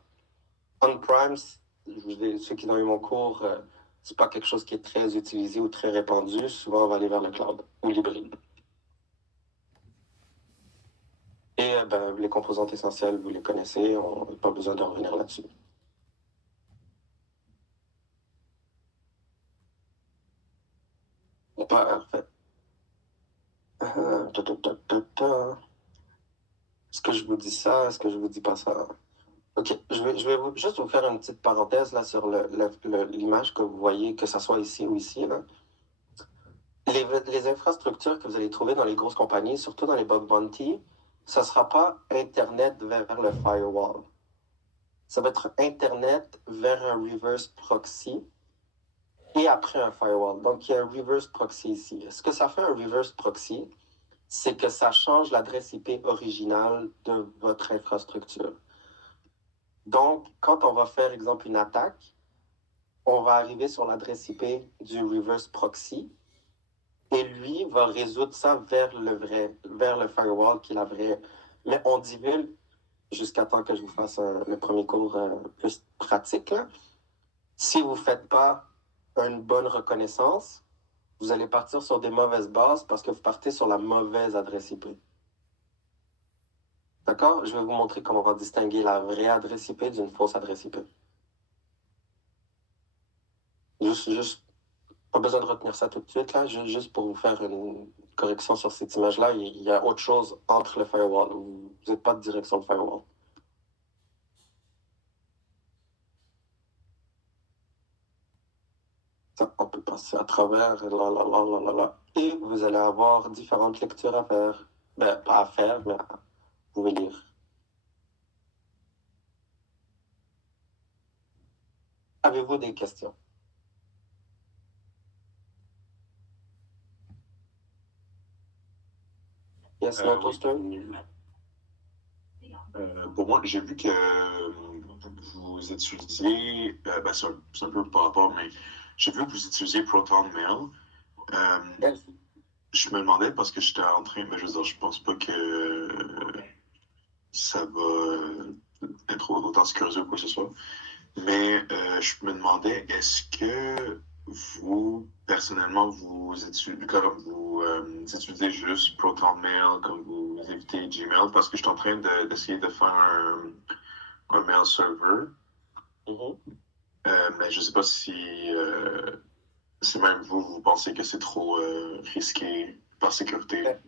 On-prime, ceux qui ont eu mon cours, c'est pas quelque chose qui est très utilisé ou très répandu. Souvent, on va aller vers le cloud ou l'hybride. Et les composantes essentielles, vous les connaissez, on n'a pas besoin de revenir là-dessus. Parfait. Est-ce que je vous dis ça? Est-ce que je vous dis pas ça? Ok, je vais juste vous faire une petite parenthèse là, sur l'image que vous voyez, que ce soit ici ou ici. Là. Les infrastructures que vous allez trouver dans les grosses compagnies, surtout dans les bug bounty, ce ne sera pas Internet vers le firewall. Ça va être Internet vers un reverse proxy et après un firewall. Donc, il y a un reverse proxy ici. Ce que ça fait un reverse proxy, c'est que ça change l'adresse IP originale de votre infrastructure. Donc, quand on va faire, exemple, une attaque, on va arriver sur l'adresse IP du reverse proxy et lui va résoudre ça vers le firewall qui est la vraie. Mais on divulgue jusqu'à temps que je vous fasse le premier cours plus pratique. Là. Si vous ne faites pas une bonne reconnaissance, vous allez partir sur des mauvaises bases parce que vous partez sur la mauvaise adresse IP. D'accord? Je vais vous montrer comment on va distinguer la vraie adresse IP d'une fausse adresse IP. Juste, pas besoin de retenir ça tout de suite, là, juste pour vous faire une correction sur cette image-là. Il y a autre chose entre le firewall. Vous n'êtes pas de direction de firewall. Ça, on peut passer à travers, là. Et vous allez avoir différentes lectures à faire. Ben, pas à faire, mais vous pouvez lire. Avez-vous des questions? Yes, no, Toaster? Pour moi, j'ai vu que vous utilisez, c'est un peu par rapport, mais j'ai vu que vous utilisez Proton Mail. Yes. Je me demandais parce que j'étais en train, je veux dire, je pense pas que ça va être autant sécurisé ou quoi que ce soit. Mais je me demandais, est-ce que vous, personnellement, vous utilisez juste Proton Mail comme vous évitez Gmail? Parce que je suis en train d'essayer de faire un mail server. Mm-hmm. Mais je sais pas si même vous pensez que c'est trop risqué par sécurité. Ouais.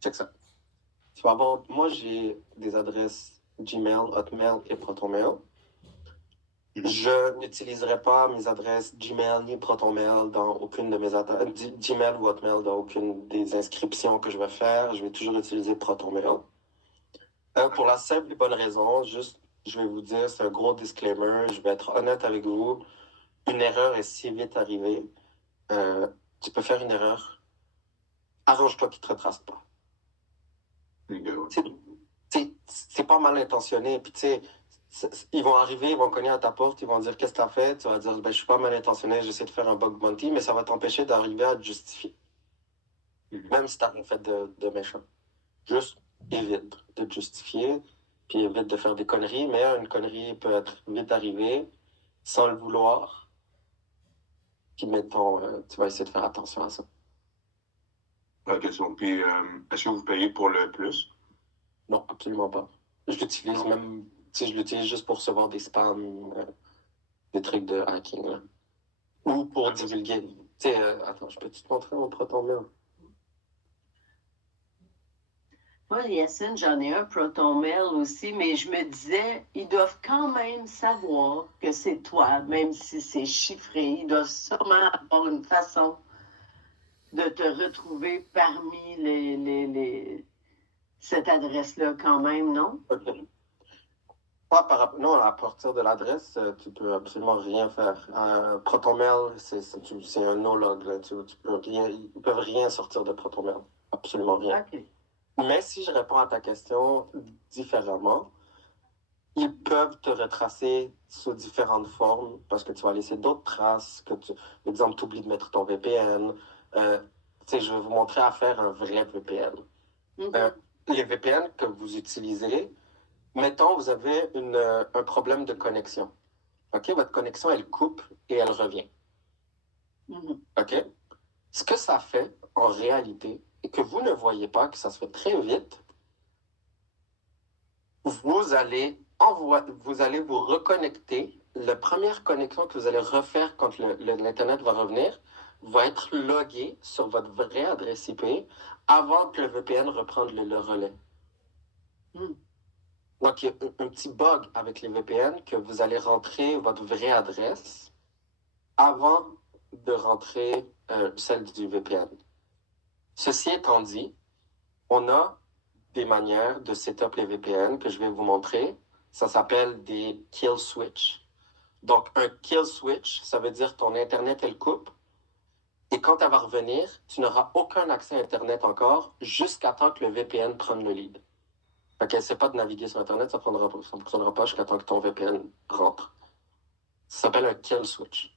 Check ça. Tu vas avoir, moi, j'ai des adresses Gmail, Hotmail et ProtonMail. Je n'utiliserai pas mes adresses Gmail ni ProtonMail dans aucune de mes adresses, Gmail ou Hotmail dans aucune des inscriptions que je vais faire. Je vais toujours utiliser ProtonMail. Pour la simple et bonne raison, juste, je vais vous dire, c'est un gros disclaimer, je vais être honnête avec vous. Une erreur est si vite arrivée. Tu peux faire une erreur. Arrange-toi qu'ils ne te retracent pas. C'est pas mal intentionné. Puis, tu sais, ils vont arriver, ils vont cogner à ta porte, ils vont dire qu'est-ce que tu as fait. Tu vas dire, ben, je suis pas mal intentionné, j'essaie de faire un bug bounty, mais ça va t'empêcher d'arriver à te justifier. Même si tu n'as rien fait de méchant. Juste évite de te justifier, puis évite de faire des conneries, mais une connerie peut être vite arrivée sans le vouloir. Puis, mettons, tu vas essayer de faire attention à ça. La question. Puis, est-ce que vous payez pour le plus? Non, absolument pas. Je l'utilise même, tu sais, je l'utilise juste pour recevoir des spams, des trucs de hacking, là. Ou pour divulguer. Tu sais, attends, je peux-tu te montrer mon ProtonMail? Moi, Yacine, j'en ai un ProtonMail aussi, mais je me disais, ils doivent quand même savoir que c'est toi, même si c'est chiffré. Ils doivent sûrement avoir une façon de te retrouver parmi cette adresse-là quand même, non? OK. Non, à partir de l'adresse, tu peux absolument rien faire. ProtonMail, c'est un no-log, là. Tu peux rien, ils peuvent rien sortir de ProtonMail. Absolument rien. OK. Mais si je réponds à ta question différemment, ils peuvent te retracer sous différentes formes parce que tu vas laisser d'autres traces. Par exemple, tu oublies de mettre ton VPN. Tu sais, je vais vous montrer à faire un vrai VPN. Les VPN que vous utilisez, mettons, vous avez un problème de connexion. OK? Votre connexion, elle coupe et elle revient. OK? Ce que ça fait, en réalité, et que vous ne voyez pas, que ça se fait très vite, vous allez vous reconnecter. La première connexion que vous allez refaire quand l'Internet va revenir va être loguée sur votre vraie adresse IP avant que le VPN reprenne le relais. Donc, il y a un petit bug avec les VPN que vous allez rentrer votre vraie adresse avant de rentrer celle du VPN. Ceci étant dit, on a des manières de setup les VPN que je vais vous montrer. Ça s'appelle des kill switch. Donc, un kill switch, ça veut dire ton Internet, elle coupe. Et quand elle va revenir, tu n'auras aucun accès à Internet encore jusqu'à temps que le VPN prenne le lead. Fait qu'elle ne sait pas de naviguer sur Internet, ça ne fonctionnera pas jusqu'à temps que ton VPN rentre. Ça s'appelle un kill switch.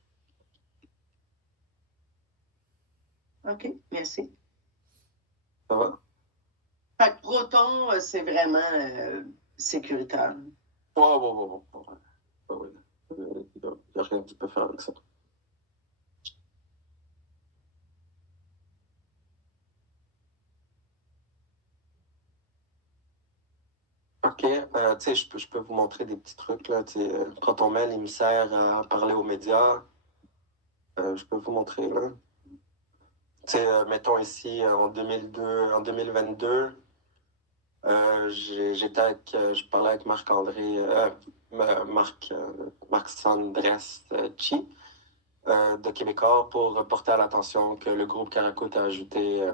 OK, merci. Ça va? Fait que Proton, c'est vraiment sécuritaire. Ouais. Il n'y a rien que tu peux faire avec ça. OK, tu sais, je peux vous montrer des petits trucs, là. ProtonMail, il me sert à parler aux médias. Je peux vous montrer, là. Tu sais, mettons ici, en 2022, je parlais avec Marc-André, Marc Sandres Chi de Québécois pour porter à l'attention que le groupe Caracoute a ajouté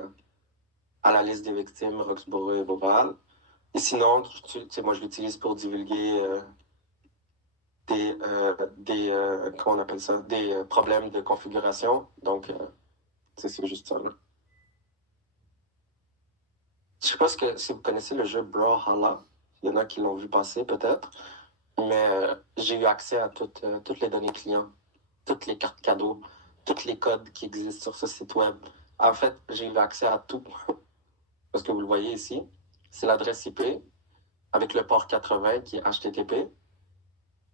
à la liste des victimes Roxborough et Beauval. Et sinon, tu sais, moi je l'utilise pour divulguer comment on appelle ça, des problèmes de configuration. Donc, c'est juste ça, là. Je sais pas si vous connaissez le jeu Brawlhalla. Il y en a qui l'ont vu passer, peut-être. Mais j'ai eu accès à toutes les données clients, toutes les cartes cadeaux, tous les codes qui existent sur ce site web. En fait, j'ai eu accès à tout. Parce que vous le voyez ici, c'est l'adresse IP avec le port 80 qui est HTTP,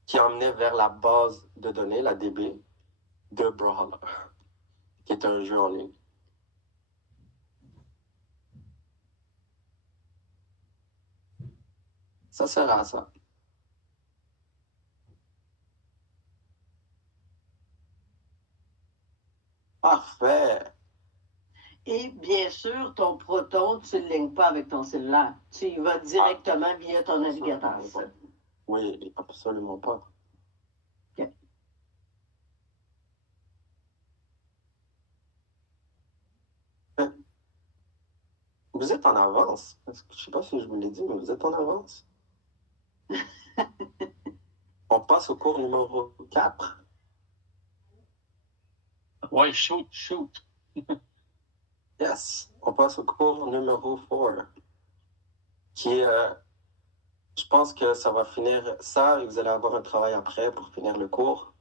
qui emmenait vers la base de données, la DB, de Brawlhalla, qui est un jeu en ligne. Ça sert à ça. Et bien sûr, ton Proton, tu ne le lignes pas avec ton cellulaire. Tu y vas directement via ton navigateur. Oui, absolument pas. OK. Vous êtes en avance. Je ne sais pas si je vous l'ai dit, mais vous êtes en avance. On passe au cours numéro 4. Ouais, shoot. Yes. On passe au cours numéro 4. Qui est, je pense que ça va finir ça et vous allez avoir un travail après pour finir le cours.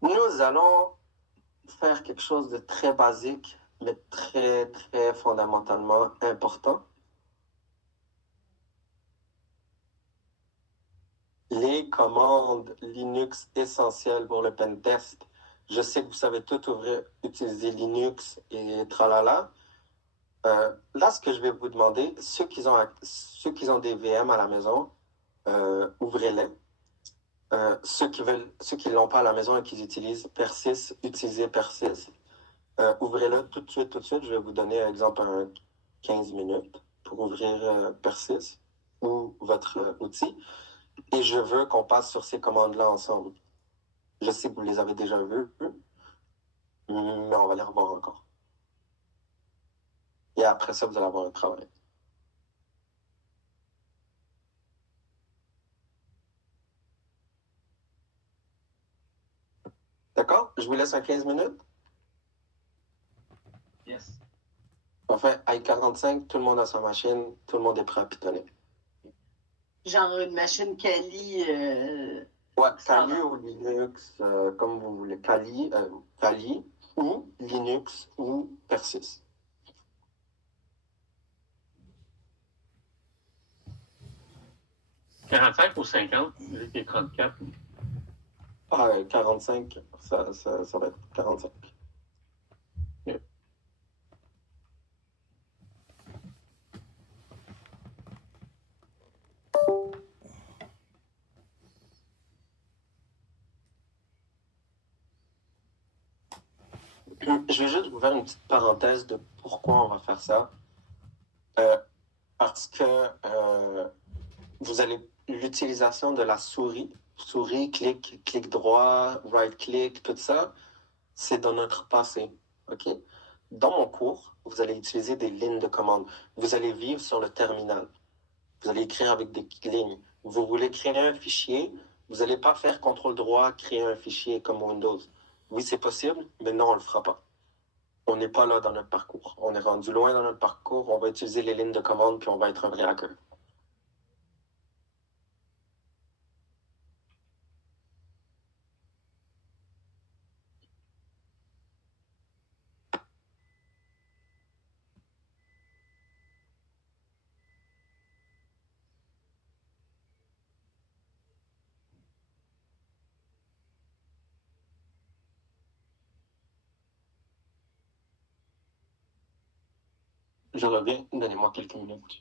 Nous allons faire quelque chose de très basique, mais très, très fondamentalement important. Les commandes Linux essentielles pour le pentest. Je sais que vous savez tout utiliser Linux et tralala. Là, ce que je vais vous demander, ceux qui ont des VM à la maison, ouvrez-les. Ceux qui ne l'ont pas à la maison et qui utilisent Persys, utilisez Persys. Ouvrez-le tout de suite. Je vais vous donner, par exemple, 15 minutes pour ouvrir Persys ou votre outil. Et je veux qu'on passe sur ces commandes-là ensemble. Je sais que vous les avez déjà vues, mais on va les revoir encore. Et après ça, vous allez avoir un travail. D'accord? Je vous laisse en 15 minutes. Yes. Enfin, I45, tout le monde a sa machine, tout le monde est prêt à pitonner. Genre une machine Kali. Ouais, Kali ou Linux, comme vous voulez. Kali ou Linux ou Persys. « 45 ou 50, vu qu'il est 34. Ah, 45, ça va être 45. Yeah. Je vais juste vous faire une petite parenthèse de pourquoi on va faire ça. Parce que vous allez l'utilisation de la souris, clic droit, right click, tout ça, c'est dans notre passé. OK? Dans mon cours, vous allez utiliser des lignes de commande. Vous allez vivre sur le terminal. Vous allez écrire avec des lignes. Vous voulez créer un fichier, vous n'allez pas faire CTRL droit, créer un fichier comme Windows. Oui, c'est possible, mais non, on ne le fera pas. On n'est pas là dans notre parcours. On est rendu loin dans notre parcours. On va utiliser les lignes de commande, puis on va être un vrai hacker. Je reviens, donnez-moi quelques minutes.